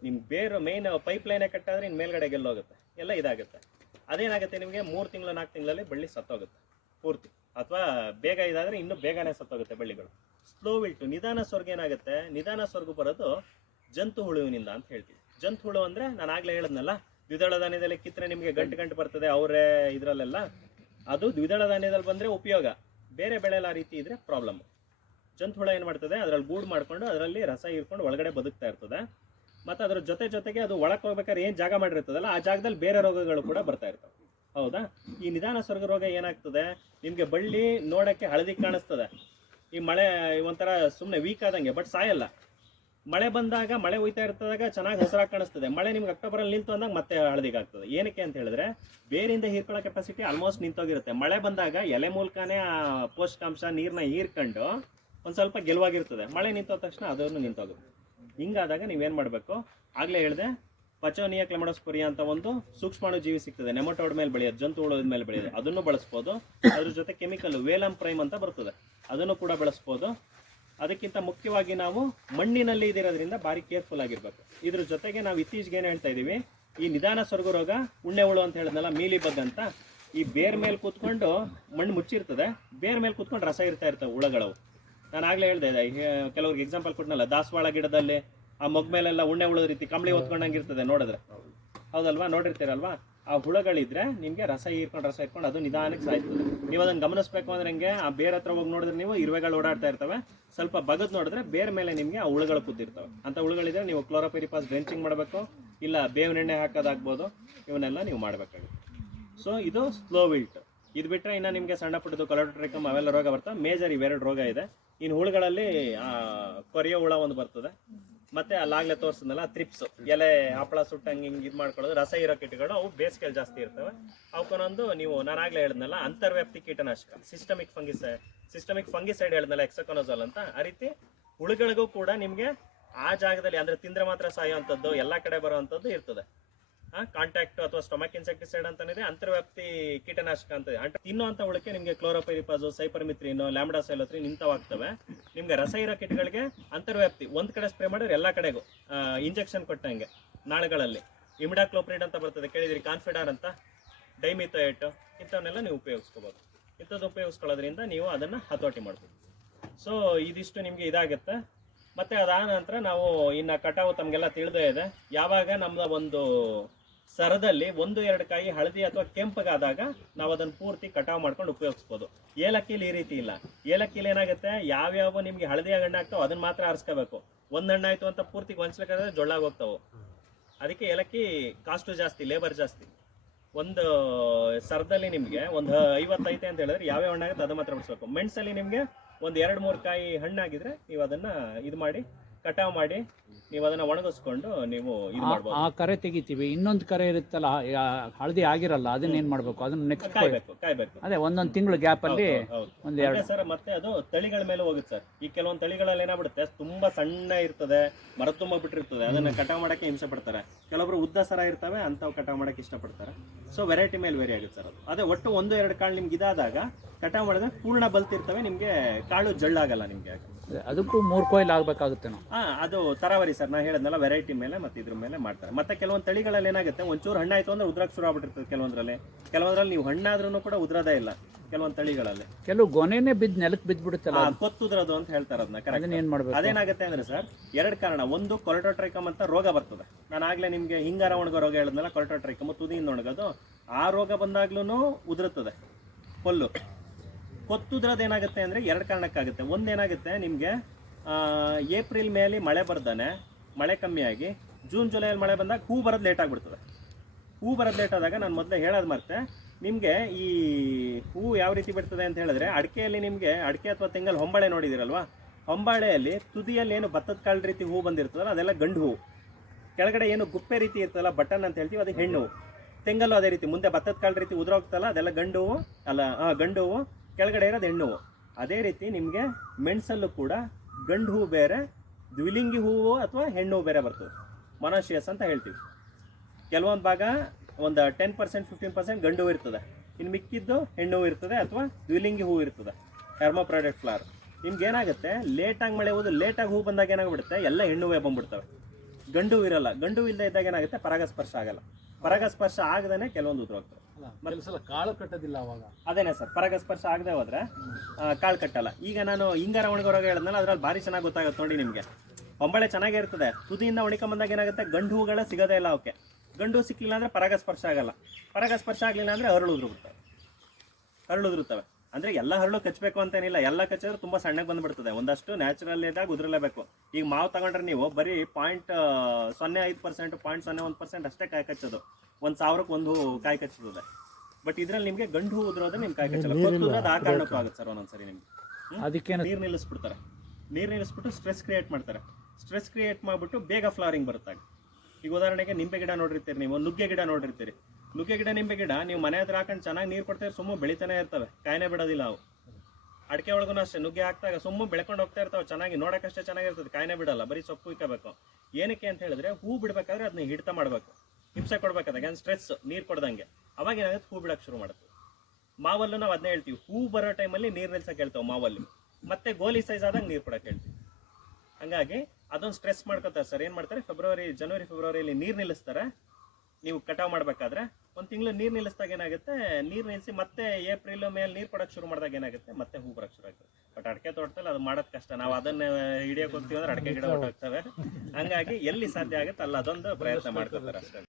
ನಿಮ್ ಬೇರು ಮೇನ್ ಪೈಪ್ ಲೈನೇ ಕಟ್ಟಾದ್ರೆ ಇನ್ನು ಮೇಲ್ಗಡೆ ಗೆಲ್ಲೋಗುತ್ತೆ. ಎಲ್ಲ ಇದಾಗುತ್ತೆ. ಅದೇನಾಗುತ್ತೆ ನಿಮಗೆ? ಮೂರು ತಿಂಗಳು, ನಾಲ್ಕು ತಿಂಗಳಲ್ಲಿ ಬಳ್ಳಿ ಸತ್ತೋಗುತ್ತೆ. ಪೂರ್ತಿ. ಅಥವಾ ಬೇಗ ಇದಾದ್ರೆ ಇನ್ನೂ ಬೇಗನೆ ಸತ್ತೋಗುತ್ತೆ ಬಳ್ಳಿಗಳು. ಸ್ಲೋ ವಿಲ್ಟು ನಿಧಾನ ಸ್ವರ್ಗ ಏನಾಗುತ್ತೆ? ನಿಧಾನ ಸ್ವರ್ಗ ಬರೋದು ಜಂತು ಹುಳುವಿನಿಂದ ಅಂತ ಹೇಳ್ತೀವಿ. ಜಂತು ಹುಳು ಅಂದ್ರೆ ನಾನು ಆಗ್ಲೇ ಹೇಳದ್ನಲ್ಲ, ದ್ವಿದಳ ಧಾನ್ಯದಲ್ಲಿ ಕಿತ್ತರೆ ನಿಮಗೆ ಗಂಟು ಗಂಟು ಬರ್ತದೆ ಅವರೇ ಇದರಲ್ಲೆಲ್ಲ, ಅದು ದ್ವಿದಳ ಧಾನ್ಯದಲ್ಲಿ ಬಂದ್ರೆ ಉಪಯೋಗ. ಬೇರೆ ಬೆಳೆಲ್ಲ ಆ ರೀತಿ ಇದ್ರೆ ಪ್ರಾಬ್ಲಮ್ ಜಂತು ಹುಳ ಏನು ಮಾಡ್ತದೆ? ಅದರಲ್ಲಿ ಗೂಡು ಮಾಡ್ಕೊಂಡು ಅದರಲ್ಲಿ ರಸ ಹೀರ್ಕೊಂಡು ಒಳಗಡೆ ಬದುಕ್ತಾ ಇರ್ತದೆ. ಮತ್ತು ಅದರ ಜೊತೆ ಜೊತೆಗೆ ಅದು ಒಳಕ್ಕೆ ಹೋಗ್ಬೇಕಾದ್ರೆ ಏನು ಜಾಗ ಮಾಡಿರ್ತದಲ್ಲ, ಆ ಜಾಗದಲ್ಲಿ ಬೇರೆ ರೋಗಗಳು ಕೂಡ ಬರ್ತಾ ಇರ್ತವೆ. ಹೌದಾ? ಈ ನಿಧಾನ ಸ್ವರ್ಗ ರೋಗ ಏನಾಗ್ತದೆ? ನಿಮಗೆ ಬಳ್ಳಿ ನೋಡಕ್ಕೆ ಹಳದಿ ಕಾಣಿಸ್ತದೆ. ಈ ಮಳೆ ಒಂಥರ ಸುಮ್ಮನೆ ವೀಕ್ ಆದಂಗೆ ಬಟ್ ಸಾಯಲ್ಲ. ಮಳೆ ಬಂದಾಗ, ಮಳೆ ಹೋಯ್ತಾ ಇರ್ತದಾಗ ಚೆನ್ನಾಗಿ ಹಸಿರಾಗಿ ಕಾಣಿಸ್ತದೆ. ಮಳೆ ನಿಮ್ಗೆ ಅಕ್ಟೋಬರಲ್ಲಿ ನಿಂತು ಅಂದಾಗ ಮತ್ತೆ ಹಳದಿಗಾಗ್ತದೆ ಏನಕ್ಕೆ ಅಂತ ಹೇಳಿದ್ರೆ, ಬೇರಿಂದ ಹೀರ್ಕೊಳ್ಳೋ ಕೆಪಾಸಿಟಿ ಆಲ್ಮೋಸ್ಟ್ ನಿಂತೋಗಿರುತ್ತೆ. ಮಳೆ ಬಂದಾಗ ಎಲೆ ಮೂಲಕನೇ ಆ ಪೋಷಕಾಂಶ ನೀರನ್ನ ಹೀರ್ಕೊಂಡು ಒಂದು ಸ್ವಲ್ಪ ಗೆಲುವಾಗಿರ್ತದೆ. ಮಳೆ ನಿಂತೋದ ತಕ್ಷಣ ಅದನ್ನು ನಿಂತೋಗುತ್ತೆ. ಹಿಂಗಾದಾಗ ನೀವೇನು ಮಾಡಬೇಕು? ಆಗಲೇ ಹೇಳಿದೆ, ಪಚೋನಿಯ ಕ್ಲೆಮಡೋಸ್ಪೋರಿಯಾ ಅಂತ ಒಂದು ಸೂಕ್ಷ್ಮಾಣು ಜೀವಿ ಸಿಗ್ತದೆ. ನೆಮಟೋಡ್ ಮೇಲೆ ಬೆಳೆಯೋದು, ಜಂತು ಹುಳದ ಮೇಲೆ ಬೆಳೆಯೋದು. ಅದನ್ನು ಬಳಸ್ಬೋದು. ಅದ್ರ ಜೊತೆ ಕೆಮಿಕಲ್, ವೇಲಂ ಪ್ರೈಮ್ ಅಂತ ಬರ್ತದೆ. ಅದನ್ನು ಕೂಡ ಬಳಸ್ಬೋದು. ಅದಕ್ಕಿಂತ ಮುಖ್ಯವಾಗಿ ನಾವು ಮಣ್ಣಿನಲ್ಲಿ ಇದಿರೋದ್ರಿಂದ ಭಾರಿ ಕೇರ್ಫುಲ್ ಆಗಿರ್ಬೇಕು. ಇದ್ರ ಜೊತೆಗೆ ನಾವು ಇತ್ತೀಚೆಗೆ ಏನು ಹೇಳ್ತಾ ಇದೀವಿ? ಈ ನಿಧಾನ ಸ್ವರ್ಗ ರೋಗ, ಉಣ್ಣೆ ಹುಳು ಅಂತ ಹೇಳಿದ್ನಲ್ಲ ಮೀಲಿ ಅಂತ, ಈ ಬೇರ್ ಮೇಲೆ ಕೂತ್ಕೊಂಡು ಮಣ್ಣು ಮುಚ್ಚಿರ್ತದೆ. ಬೇರ್ ಮೇಲೆ ಕೂತ್ಕೊಂಡು ರಸ ಇರ್ತಾ ಇರ್ತವೆ ಹುಳಗಳವು. ನಾನು ಆಗ್ಲೇ ಹೇಳ್ದೆ ಕೆಲವ್ರಿಗೆ ಎಕ್ಸಾಂಪಲ್ ಕೊಟ್ಟನಲ್ಲ ದಾಸವಾಳ ಗಿಡದಲ್ಲಿ ಆ ಮೊಗ್ ಮೇಲೆಲ್ಲ ಉಣ್ಣೆ ಹುಳದ ರೀತಿ ಕಂಬಳಿ ಹೊತ್ಕೊಂಡಂಗೆ ಇರ್ತದೆ ನೋಡಿದ್ರೆ. ಹೌದಲ್ವಾ? ನೋಡಿರ್ತೀರಲ್ವಾ? ಆ ಹುಳಗಳಿದ್ರೆ ನಿಮ್ಗೆ ರಸ ಹೀರ್ಕೊಂಡು ರಸ ಇಟ್ಕೊಂಡು ಅದು ನಿಧಾನಕ್ಕೆ ಸಾಯ್ತದೆ. ನೀವು ಅದನ್ನ ಗಮನಿಸ್ಬೇಕು ಅಂದ್ರೆ ಹಂಗೆ? ಆ ಬೇರೆ ಹತ್ರ ಹೋಗಿ ನೋಡಿದ್ರೆ ನೀವು ಇರುವೆಗಳು ಓಡಾಡ್ತಾ ಇರ್ತವೆ. ಸ್ವಲ್ಪ ಬಗದ್ ನೋಡಿದ್ರೆ ಬೇರೆ ಮೇಲೆ ನಿಮ್ಗೆ ಆ ಹುಳುಗಳು ಕುದ್ದಿರ್ತವೆ ಅಂತ ಹುಳುಗಳಿದ್ರೆ ನೀವು ಕ್ಲೋರೋಪೆರಿಪಾಸ್ ಡ್ರೆಂಚಿಂಗ್ ಮಾಡಬೇಕು ಇಲ್ಲ ಬೇವಿನ ಎಣ್ಣೆ ಹಾಕೋದಾಗ್ಬೋದು ಇವನ್ನೆಲ್ಲ ನೀವು ಮಾಡಬೇಕಾಗುತ್ತೆ. ಸೊ ಇದು ಸ್ಲೋ ವಿಲ್ಟ್ ಇದು ಬಿಟ್ಟರೆ ಇನ್ನು ನಿಮಗೆ ಸಣ್ಣ ಪುಟ್ಟದು ಕೊಲೋಟ್ರಿಕಮ್ ಅವೆಲ್ಲ ರೋಗ ಬರ್ತವೆ ಮೇಜರ್ ಇವೆರಡು ರೋಗ ಇದೆ. ಇನ್ನು ಹುಳುಗಳಲ್ಲಿ ಕೊರಿಯೋ ಹುಳ ಒಂದು ಬರ್ತದೆ. ಮತ್ತೆ ಅಲ್ಲಾಗ್ಲೇ ತೋರಿಸಿದ್ನಲ್ಲ ತ್ರಿಪ್ಸ್ ಎಲೆ, ಹಪ್ಪಳ ಸುಟ್ಟಂಗೆ ಹಿಂಗೆ ಇದು ಮಾಡ್ಕೊಳ್ಳೋದು. ರಸ ಇರೋ ಕೀಟಗಳು, ಅವು ಬೇಸಿಗೆಯಲ್ಲಿ ಜಾಸ್ತಿ ಇರ್ತವೆ. ಅವಕ್ಕೊಂದು ನೀವು ನಾನಾಗ್ಲೇ ಹೇಳಿದ್ನಲ್ಲ, ಅಂತರ್ವ್ಯಾಪ್ತಿ ಕೀಟನಾಶಕ. ಸಿಸ್ಟಮಿಕ್ ಫಂಗಿಸ್ ಸಿಸ್ಟಮಿಕ್ ಫಂಗಿಸೈಡ್ ಹೇಳಿದ್ನಲ್ಲ ಎಕ್ಸಕೊನೋಸಲ್ ಅಂತ. ಆ ರೀತಿ ಹುಳುಗಳಿಗೂ ಕೂಡ ನಿಮಗೆ ಆ ಜಾಗದಲ್ಲಿ, ಅಂದ್ರೆ ತಿಂದ್ರೆ ಮಾತ್ರ ಸಾಯುವಂಥದ್ದು ಎಲ್ಲ ಕಡೆ ಬರುವಂಥದ್ದು ಇರ್ತದೆ. ಕಾಂಟ್ಯಾಕ್ಟ್ ಅಥವಾ ಸ್ಟೊಮಕ್ ಇನ್ಸೆಕ್ಟಿಸೈಡ್ ಅಂತಾನಿದೆ ಅಂತರ್ವ್ಯಾಪ್ತಿ ಕೀಟನಾಶಕ ಅಂತ ಇದೆ. ಅಂತ ತಿನ್ನುವಂಥ ಹುಳಕ್ಕೆ ನಿಮಗೆ ಕ್ಲೋರೋಪೈರಿಪಾಸು ಸೈಪರ್ಮಿತ್ರಿನು ಲ್ಯಾಂಬ್ಡಾ ಸೈಲೋತ್ರಿನ್ ಇಂಥವಾಗ್ತವೆ ನಿಮ್ಗೆ ರಸ ಇರೋ ಕಿಟ್ಗಳಿಗೆ ಅಂತರ್ವ್ಯಾಪ್ತಿ. ಒಂದ್ ಕಡೆ ಸ್ಪ್ರೇ ಮಾಡಿದ್ರೆ ಎಲ್ಲ ಕಡೆಗೂ ಇಂಜೆಕ್ಷನ್ ಕೊಟ್ಟಂಗೆ ನಾಳೆಗಳಲ್ಲಿ. ಇಮಿಡಾಕ್ಲೋಪ್ರಿಡ್ ಅಂತ ಬರ್ತದೆ, ಕೇಳಿದಿರಿ ಕಾನ್ಫಿಡಾರ್ ಅಂತ. ಡೈಮಿಥೋಯೇಟ್ ಇಂಥವನ್ನೆಲ್ಲ ನೀವು ಉಪಯೋಗಿಸ್ಕೋಬೋದು. ಇಂಥದ್ದು ಉಪಯೋಗಿಸ್ಕೊಳ್ಳೋದ್ರಿಂದ ನೀವು ಅದನ್ನ ಹತೋಟಿ ಮಾಡ್ಬೋದು. ಸೊ ಇದಿಷ್ಟು ನಿಮಗೆ ಇದಾಗುತ್ತೆ. ಮತ್ತೆ ಅದಾದ ನಂತರ ನಾವು ಇನ್ನ ಕಟಾವು ತಮಗೆಲ್ಲ ತಿಳಿದೇ ಇದೆ. ಯಾವಾಗ ನಮ್ಮ ಒಂದು ಸರದಲ್ಲಿ ಒಂದು, ಎರಡು ಕಾಯಿ ಹಳದಿ ಅಥವಾ ಕೆಂಪಗಾದಾಗ ನಾವು ಅದನ್ನು ಪೂರ್ತಿ ಕಟಾವು ಮಾಡ್ಕೊಂಡು ಉಪಯೋಗಿಸ್ಬೋದು. ಏಲಕ್ಕಿಲಿ ಈ ರೀತಿ ಇಲ್ಲ. ಏಲಕ್ಕಿಲಿ ಏನಾಗುತ್ತೆ? ಯಾವ್ಯಾವ ನಿಮ್ಗೆ ಹಳದಿ ಹಣ್ಣು ಆಗ್ತಾವ ಅದನ್ನ ಮಾತ್ರ ಆರಿಸ್ಕೋಬೇಕು. ಒಂದ್ ಹಣ್ಣಾಯ್ತು ಅಂತ ಪೂರ್ತಿ ಗೊಂಚಲಕ್ಕಾದ್ರೆ ಜೊಳ್ಳಾಗಿ ಹೋಗ್ತಾವು. ಅದಕ್ಕೆ ಏಲಕ್ಕಿ ಕಾಸ್ಟು ಜಾಸ್ತಿ ಲೇಬರ್ ಜಾಸ್ತಿ. ಒಂದು ಸರದಲ್ಲಿ ನಿಮಗೆ ಒಂದು ಐವತ್ತೈತೆ ಅಂತ ಹೇಳಿದ್ರೆ ಯಾವ್ಯಾವ ಹಣ್ಣಾಗುತ್ತೆ ಅದು ಮಾತ್ರ ಬಿಡಿಸ್ಬೇಕು. ಮೆಣಸಲ್ಲಿ ನಿಮಗೆ ಒಂದು ಎರಡು, ಮೂರು ಕಾಯಿ ಹಣ್ಣಾಗಿದ್ರೆ ನೀವು ಅದನ್ನ ಇದು ಮಾಡಿ ಕಟಾವು ಮಾಡಿ ನೀವು ಅದನ್ನ ಒಣಗಿಸ್ಕೊಂಡು ನೀವು ಇದು ಆ- ಮಾಡ್ಬೋದು. ಆ ಕರೆ ತೆಗಿತೀವಿ. ಇನ್ನೊಂದು ಕರೆ ಇರುತ್ತಲ್ಲ ಹಳದಿ ಆಗಿರಲ್ಲ ಅದನ್ನ ಏನ್ ಮಾಡ್ಬೇಕು? ಅದನ್ನ ನೆಕ್ಸ್ಟ್ ಕಾಯ್ಬೇಕು ಕಾಯ್ಬೇಕು. ಅದೇ ಒಂದೊಂದು ತಿಂಗಳು ಗ್ಯಾಪ್ ಅಲ್ಲಿ ಹೌದು ಒಂದ್ ಎರಡು ಅದೇ ಸರ್ ಮತ್ತೆ ಅದು ತಳಿಗಳ ಮೇಲೆ ಹೋಗುತ್ತೆ ಸರ್. ಈ ಕೆಲವೊಂದು ತಳಿಗಳಲ್ಲಿ ಏನಾಗ್ಬಿಡುತ್ತೆ ತುಂಬಾ ಸಣ್ಣ ಇರ್ತದೆ ಮರ ತುಂಬ ಬಿಟ್ಟಿರ್ತದೆ. ಅದನ್ನ ಕಟಾವ್ ಮಾಡಕ್ಕೆ ಹಿಂಸೆ ಪಡ್ತಾರೆ. ಕೆಲವೊಬ್ರು ಉದ್ದ ಸರ ಇರ್ತವೆ ಅಂತವ್ ಕಟಾವ್ ಮಾಡಕ್ಕೆ ಇಷ್ಟಪಡ್ತಾರೆ. ಸೊ ವೆರೈಟಿ ಮೇಲೆ ವೇರಿ ಆಗುತ್ತೆ ಸರ್ ಅದು. ಅದೇ ಒಟ್ಟು ಒಂದು ಎರಡು ಕಾಳು ನಿಮ್ಗೆ ಇದಾದಾಗ ಕಟಾವ್ ಮಾಡಿದ್ರೆ ಪೂರ್ಣ ಬಲ್ತಿರ್ತವೆ ನಿಮ್ಗೆ ಕಾಳು ಜಳ್ಳಾಗಲ್ಲ ನಿಮ್ಗೆ ಅದಕ್ಕೂ ಮೂರು ಕೋಯಿಲ್ ಆಗಬೇಕಾಗುತ್ತೆ ನಾವು. ಹಾ ಅದು ತರಾವರಿ ಸರ್ ನಾ ಹೇಳಿದ್ನಲ್ಲ ವೆರೈಟಿ ಮೇಲೆ ಮತ್ತೆ ಇದ್ರ ಮೇಲೆ ಮಾಡ್ತಾರೆ. ಮತ್ತೆ ಕೆಲವೊಂದು ತಳಿಗಳಲ್ಲಿ ಏನಾಗುತ್ತೆ ಒಂಚೂರು ಹಣ್ಣಾಯ್ತು ಅಂದ್ರೆ ಉದ್ರಕ್ಕೆ ಶುರು ಆಗ್ಬಿಟ್ಟಿರ್ತದೆ ಕೆಲವೊಂದರಲ್ಲಿ. ಕೆಲವೊಂದ್ರಲ್ಲಿ ನೀವು ಹಣ್ಣಾದ್ರೂ ಕೂಡ ಉದ್ರದೇ ಇಲ್ಲ ಕೆಲವೊಂದು ತಳಿಗಳಲ್ಲಿ. ಕೆಲವು ಗೊನೆನೇ ಬಿದ್ದು ನೆಲಕ್ಕೆ ಬಿದ್ದುಬಿಡುತ್ತಲ್ಲ ಕೊತ್ತುದ್ರದು ಅಂತ ಹೇಳ್ತಾರೆ ಅದನ್ನ ಅದನ್ನ ಕರೆಕ್ಟ್ ಏನು ಮಾಡಬೇಕು? ಅದೇನಾಗುತ್ತೆ ಅಂದ್ರೆ ಸರ್ ಎರಡು ಕಾರಣ. ಒಂದು ಕೊರಟೋಟ್ರೈಕಮ್ ಅಂತ ರೋಗ ಬರ್ತದೆ. ನಾನು ಆಗಲೇ ನಿಮಗೆ ಹಿಂಗಾರ ಒಣಗೋ ರೋಗ ಹೇಳಿದ್ನಲ್ಲ ಕೊರಟೋಟ್ರೈಕಮ್ ತುದಿಯಿಂದ ಒಣಗೋದು. ಆ ರೋಗ ಬಂದಾಗ್ಲೂ ಉದುರುತ್ತದೆ ಕೊಲ್ಲು. ಕೊತ್ತುದ್ರದ್ದು ಏನಾಗುತ್ತೆ ಅಂದರೆ ಎರಡು ಕಾರಣಕ್ಕಾಗುತ್ತೆ. ಒಂದೇನಾಗುತ್ತೆ ಏನಾಗುತ್ತೆ ನಿಮಗೆ ಏಪ್ರಿಲ್ ಮೇಲೆ ಮಳೆ ಬರ್ದಾನೆ, ಮಳೆ ಕಮ್ಮಿಯಾಗಿ ಜೂನ್ ಜುಲೈಯಲ್ಲಿ ಮಳೆ ಬಂದಾಗ ಹೂ ಬರೋದು ಲೇಟ್ ಆಗಿಬಿಡ್ತದೆ. ಹೂ ಬರೋದು ಲೇಟ್ ಆದಾಗ ನಾನು ಮೊದಲೇ ಹೇಳೋದು ಮತ್ತೆ ನಿಮಗೆ ಈ ಹೂ ಯಾವ ರೀತಿ ಬಿಡ್ತದೆ ಅಂತ ಹೇಳಿದ್ರೆ, ಅಡಿಕೆಯಲ್ಲಿ ನಿಮಗೆ ಅಡಿಕೆ ಅಥವಾ ತೆಂಗಲ್ ಹೊಂಬಾಳೆ ನೋಡಿದಿರಲ್ವಾ? ಹೊಂಬಾಳೆಯಲ್ಲಿ ತುದಿಯಲ್ಲಿ ಏನು ಭತ್ತದ ಕಾಳು ರೀತಿ ಹೂ ಬಂದಿರ್ತದಲ್ಲ, ಅದೆಲ್ಲ ಗಂಡು ಹೂ. ಕೆಳಗಡೆ ಏನು ಗುಪ್ಪೆ ರೀತಿ ಇರ್ತದಲ್ಲ, ಬಟನ್ ಅಂತ ಹೇಳ್ತೀವಿ, ಅದು ಹೆಣ್ಣು ತೆಂಗಲ್ಲು ತೆಂಗಲ್ಲೂ ಅದೇ ರೀತಿ, ಮುಂದೆ ಭತ್ತದ ಕಾಳು ರೀತಿ ಉದುರೋಗ್ತಲ್ಲ, ಅದೆಲ್ಲ ಗಂಡು ಹೂವು ಅಲ್ಲ ಗಂಡು ಹೂವು ಕೆಳಗಡೆ ಇರೋದು ಹೆಣ್ಣು ಹೂವು. ಅದೇ ರೀತಿ ನಿಮಗೆ ಮೆಣಸಲ್ಲೂ ಕೂಡ ಗಂಡು ಹೂವು ಬೇರೆ, ದ್ವಿಲಿಂಗಿ ಹೂವು ಅಥವಾ ಹೆಣ್ಣು ಹೂವು ಬೇರೆ ಬರ್ತದೆ. ಮೊನಾಶಿಯಸ್ ಅಂತ ಹೇಳ್ತೀವಿ. ಕೆಲವೊಂದು ಭಾಗ ಒಂದು ಟೆನ್ ಪರ್ಸೆಂಟ್ ಫಿಫ್ಟೀನ್ ಪರ್ಸೆಂಟ್ ಗಂಡು ಹೂವು ಇರ್ತದೆ. ಇನ್ನು ಮಿಕ್ಕಿದ್ದು ಹೆಣ್ಣು ಹೂವು ಇರ್ತದೆ ಅಥವಾ ದ್ವಿಲಿಂಗಿ ಹೂವು ಇರ್ತದೆ. ಹೆರ್ಮೋಪ್ರಾಡಕ್ಟ್ ಫ್ಲವರ್ ನಿಮ್ಗೆ ಏನಾಗುತ್ತೆ? ಲೇಟಾಗಿ ಮಳೆ ಹೋದು ಲೇಟಾಗಿ ಹೂ ಬಂದಾಗ ಏನಾಗ್ಬಿಡುತ್ತೆ? ಎಲ್ಲ ಹೆಣ್ಣು ಹೂವೇ ಬಂದ್ಬಿಡ್ತವೆ. ಗಂಡು ಇರಲ್ಲ. ಗಂಡು ಇಲ್ಲದೆ ಇದ್ದಾಗ ಏನಾಗುತ್ತೆ? ಪರಾಗಸ್ಪರ್ಶ ಆಗಲ್ಲ. ಪರಾಗಸ್ಪರ್ಶ ಆಗದೇ ಕೆಲವೊಂದು ಉದುರೋಗ್ತವೆ ಸಲ ಕಾಳು ಕಟ್ಟೋದಿಲ್ಲ ಅವಾಗ. ಅದೇನೆ ಸರ್ ಪರಾಗಸ್ಪರ್ಶ ಆಗದೆ ಹೋದ್ರೆ ಕಾಳು ಕಟ್ಟಲ್ಲ. ಈಗ ನಾನು ಹಿಂಗಾರ ಒಣಗೋರಾಗ ಹೇಳಿದ್ನಲ್ಲ ಅದ್ರಲ್ಲಿ ಭಾರಿ ಚೆನ್ನಾಗಿ ಗೊತ್ತಾಗುತ್ತೆ ನೋಡಿ ನಿಮಗೆ. ಒಂಬಳೆ ಚೆನ್ನಾಗೇ ಇರ್ತದೆ. ತುದಿಯಿಂದ ಒಣಕೊಂಬಂದಾಗ ಏನಾಗುತ್ತೆ? ಗಂಡು ಹೂಗಳೇ ಸಿಗೋದೇ ಇಲ್ಲ ಅವಕ್ಕೆ. ಗಂಡು ಹೂ ಸಿಕ್ಲಿಲ್ಲ ಅಂದ್ರೆ ಪರಾಗಸ್ಪರ್ಶ ಆಗಲ್ಲ. ಪರಾಗಸ್ಪರ್ಶ ಆಗಲಿಲ್ಲ ಅಂದ್ರೆ ಅರಳು ಉದುರುತ್ತವೆ. ಅರಳು ಉದುರುತ್ತವೆ. ಅಂದ್ರೆ ಎಲ್ಲ ಹರಳು ಕಚ್ಚಬೇಕು ಅಂತೇನಿಲ್ಲ ಎಲ್ಲ ಕಚ್ಚಿದ್ರೆ ತುಂಬಾ ಸಣ್ಣಗೆ ಬಂದ್ಬಿಡ್ತದೆ. ಒಂದಷ್ಟು ನ್ಯಾಚುರಲ್ ಇದ್ದಾಗ ಉದುರಲೇಬೇಕು. ಈಗ ಮಾವು ತಗೊಂಡ್ರೆ ನೀವು ಬರೀ ಪಾಯಿಂಟ್ ಸೊನ್ನೆ ಐದು ಪರ್ಸೆಂಟ್ ಪಾಯಿಂಟ್ ಸೊನ್ನೆ ಒಂದು ಪರ್ಸೆಂಟ್ ಅಷ್ಟೇ ಕಾಯಿ ಕಚ್ಚೋದು. ಒಂದು ಸಾವಿರಕ್ಕೆ ಒಂದು ಕಾಯಿ ಕಚ್ಚುತ್ತದೆ ಬಟ್ ಇದ್ರಲ್ಲಿ ನಿಮ್ಗೆ ಗಂಡು ಹೂ ಉದುರೋದ್ರೆ ನಿಮ್ಗೆ ಕಾಯಿ ಕಚ್ಚಲ್ಲ. ಆ ಕಾರಣಕ್ಕೂ ಆಗುತ್ತೆ ಸರ್ ಒಂದೊಂದ್ಸರಿ ನಿಮ್ಗೆ. ಅದಕ್ಕೆ ನೀರು ನಿಲ್ಲಿಸ್ಬಿಡ್ತಾರೆ. ನೀರು ನಿಲ್ಲಿಸ್ಬಿಟ್ಟು ಸ್ಟ್ರೆಸ್ ಕ್ರಿಯೇಟ್ ಮಾಡ್ತಾರೆ. ಸ್ಟ್ರೆಸ್ ಕ್ರಿಯೇಟ್ ಮಾಡಿಬಿಟ್ಟು ಬೇಗ ಫ್ಲವರಿಂಗ್ ಬರುತ್ತೆ ಈಗ ಉದಾಹರಣೆಗೆ ನಿಂಬೆ ಗಿಡ ನೋಡಿರ್ತೀರಿ ನೀವು ನುಗ್ಗೆ ಗಿಡ ನೋಡಿರ್ತೀರಿ. ನುಗ್ಗೆ ಗಿಡ, ನಿಂಬೆ ಗಿಡ, ನೀವು ಮನೆ ಹತ್ರ ಹಾಕೊಂಡು ಚೆನ್ನಾಗಿ ನೀರು ಕೊಡ್ತಾರೆ ಸುಮ್ಮನೆ ಬೆಳಿತಾನೆ ಇರ್ತವೆ. ಕಾಯಿನೇ ಬಿಡೋದಿಲ್ಲ ಅವು. ಅಡಿಕೆ ಒಳಗೂ ಅಷ್ಟೇ, ನುಗ್ಗೆ ಹಾಕಿದಾಗ ಸುಮ್ಮನೆ ಬೆಳ್ಕೊಂಡು ಹೋಗ್ತಾ ಇರ್ತಾವೆ, ಚೆನ್ನಾಗಿ ನೋಡೋಕ್ಕಷ್ಟೇ ಚೆನ್ನಾಗಿರ್ತದೆ ಕಾಯಿನೇ ಬಿಡಲ್ಲ, ಬರೀ ಸೊಪ್ಪು ಇಕ್ಕಬೇಕು. ಏನಕ್ಕೆ ಅಂತ ಹೇಳಿದ್ರೆ ಹೂ ಬಿಡಬೇಕಾದ್ರೆ ಅದನ್ನ ಹಿಡಿತ ಮಾಡಬೇಕು. ಹಿಂಸೆ ಕೊಡ್ಬೇಕಾದಾಗ ಸ್ಟ್ರೆಸ್ ನೀರು ಕೊಡ್ದಂಗೆ. ಅವಾಗ ಏನಾಗುತ್ತೆ? ಹೂ ಬಿಡೋಕೆ ಶುರು ಮಾಡುತ್ತೆ ಮಾವಲ್ಲೂ ನಾವು ಅದನ್ನೇ ಹೇಳ್ತೀವಿ, ಹೂ ಬರೋ ಟೈಮಲ್ಲಿ ನೀರು ನಿಲ್ಸಕ್ಕೆ ಹೇಳ್ತೇವೆ ಮಾವಲ್ಲಿ. ಮತ್ತೆ ಗೋಲಿ ಸೈಜ್ ಆದಾಗ ನೀರು ಕೊಡಕ್ಕೆ ಹೇಳ್ತೀವಿ. ಹಂಗಾಗಿ ಅದೊಂದು ಸ್ಟ್ರೆಸ್ ಮಾಡ್ಕೋತಾರೆ ಸರ್. ಏನು ಮಾಡ್ತಾರೆ? ಫೆಬ್ರವರಿ, ಜನವರಿ, ಫೆಬ್ರವರಿಯಲ್ಲಿ ನೀರು ನಿಲ್ಲಿಸ್ತಾರೆ. ನೀವು ಕಟಾವ್ ಮಾಡಬೇಕಾದ್ರೆ ಒಂದು ತಿಂಗಳು ನೀರು ನಿಲ್ಲಿಸಿದಾಗ ಏನಾಗುತ್ತೆ? ನೀರು ನಿಲ್ಲಿಸಿ ಮತ್ತೆ ಏಪ್ರಿಲ್ ಮೇಲೆ ನೀರು ಕೊಡಕ್ ಶುರು ಮಾಡಿದಾಗ ಏನಾಗುತ್ತೆ? ಮತ್ತೆ ಹೂ ಬರಕ್ಕೆ ಶುರು ಆಗುತ್ತೆ ಬಟ್ ಅಡಕೆ ತೋಟದಲ್ಲಿ ಅದು ಮಾಡೋದು ಕಷ್ಟ. ನಾವು ಅದನ್ನ ಹಿಡಿಯೋಕೆ ಹೋಗ್ತೀವಿ ಅಂದ್ರೆ ಅಡಿಕೆ ಗಿಡ ಹೊರಟೋಗ್ತವೆ ಹಂಗಾಗಿ ಎಲ್ಲಿ ಸಾಧ್ಯ ಆಗುತ್ತೆ ಅಲ್ಲಿ ಅದೊಂದು ಪ್ರಯತ್ನ ಮಾಡ್ಕೋತಾರೆ ಅಷ್ಟೇ.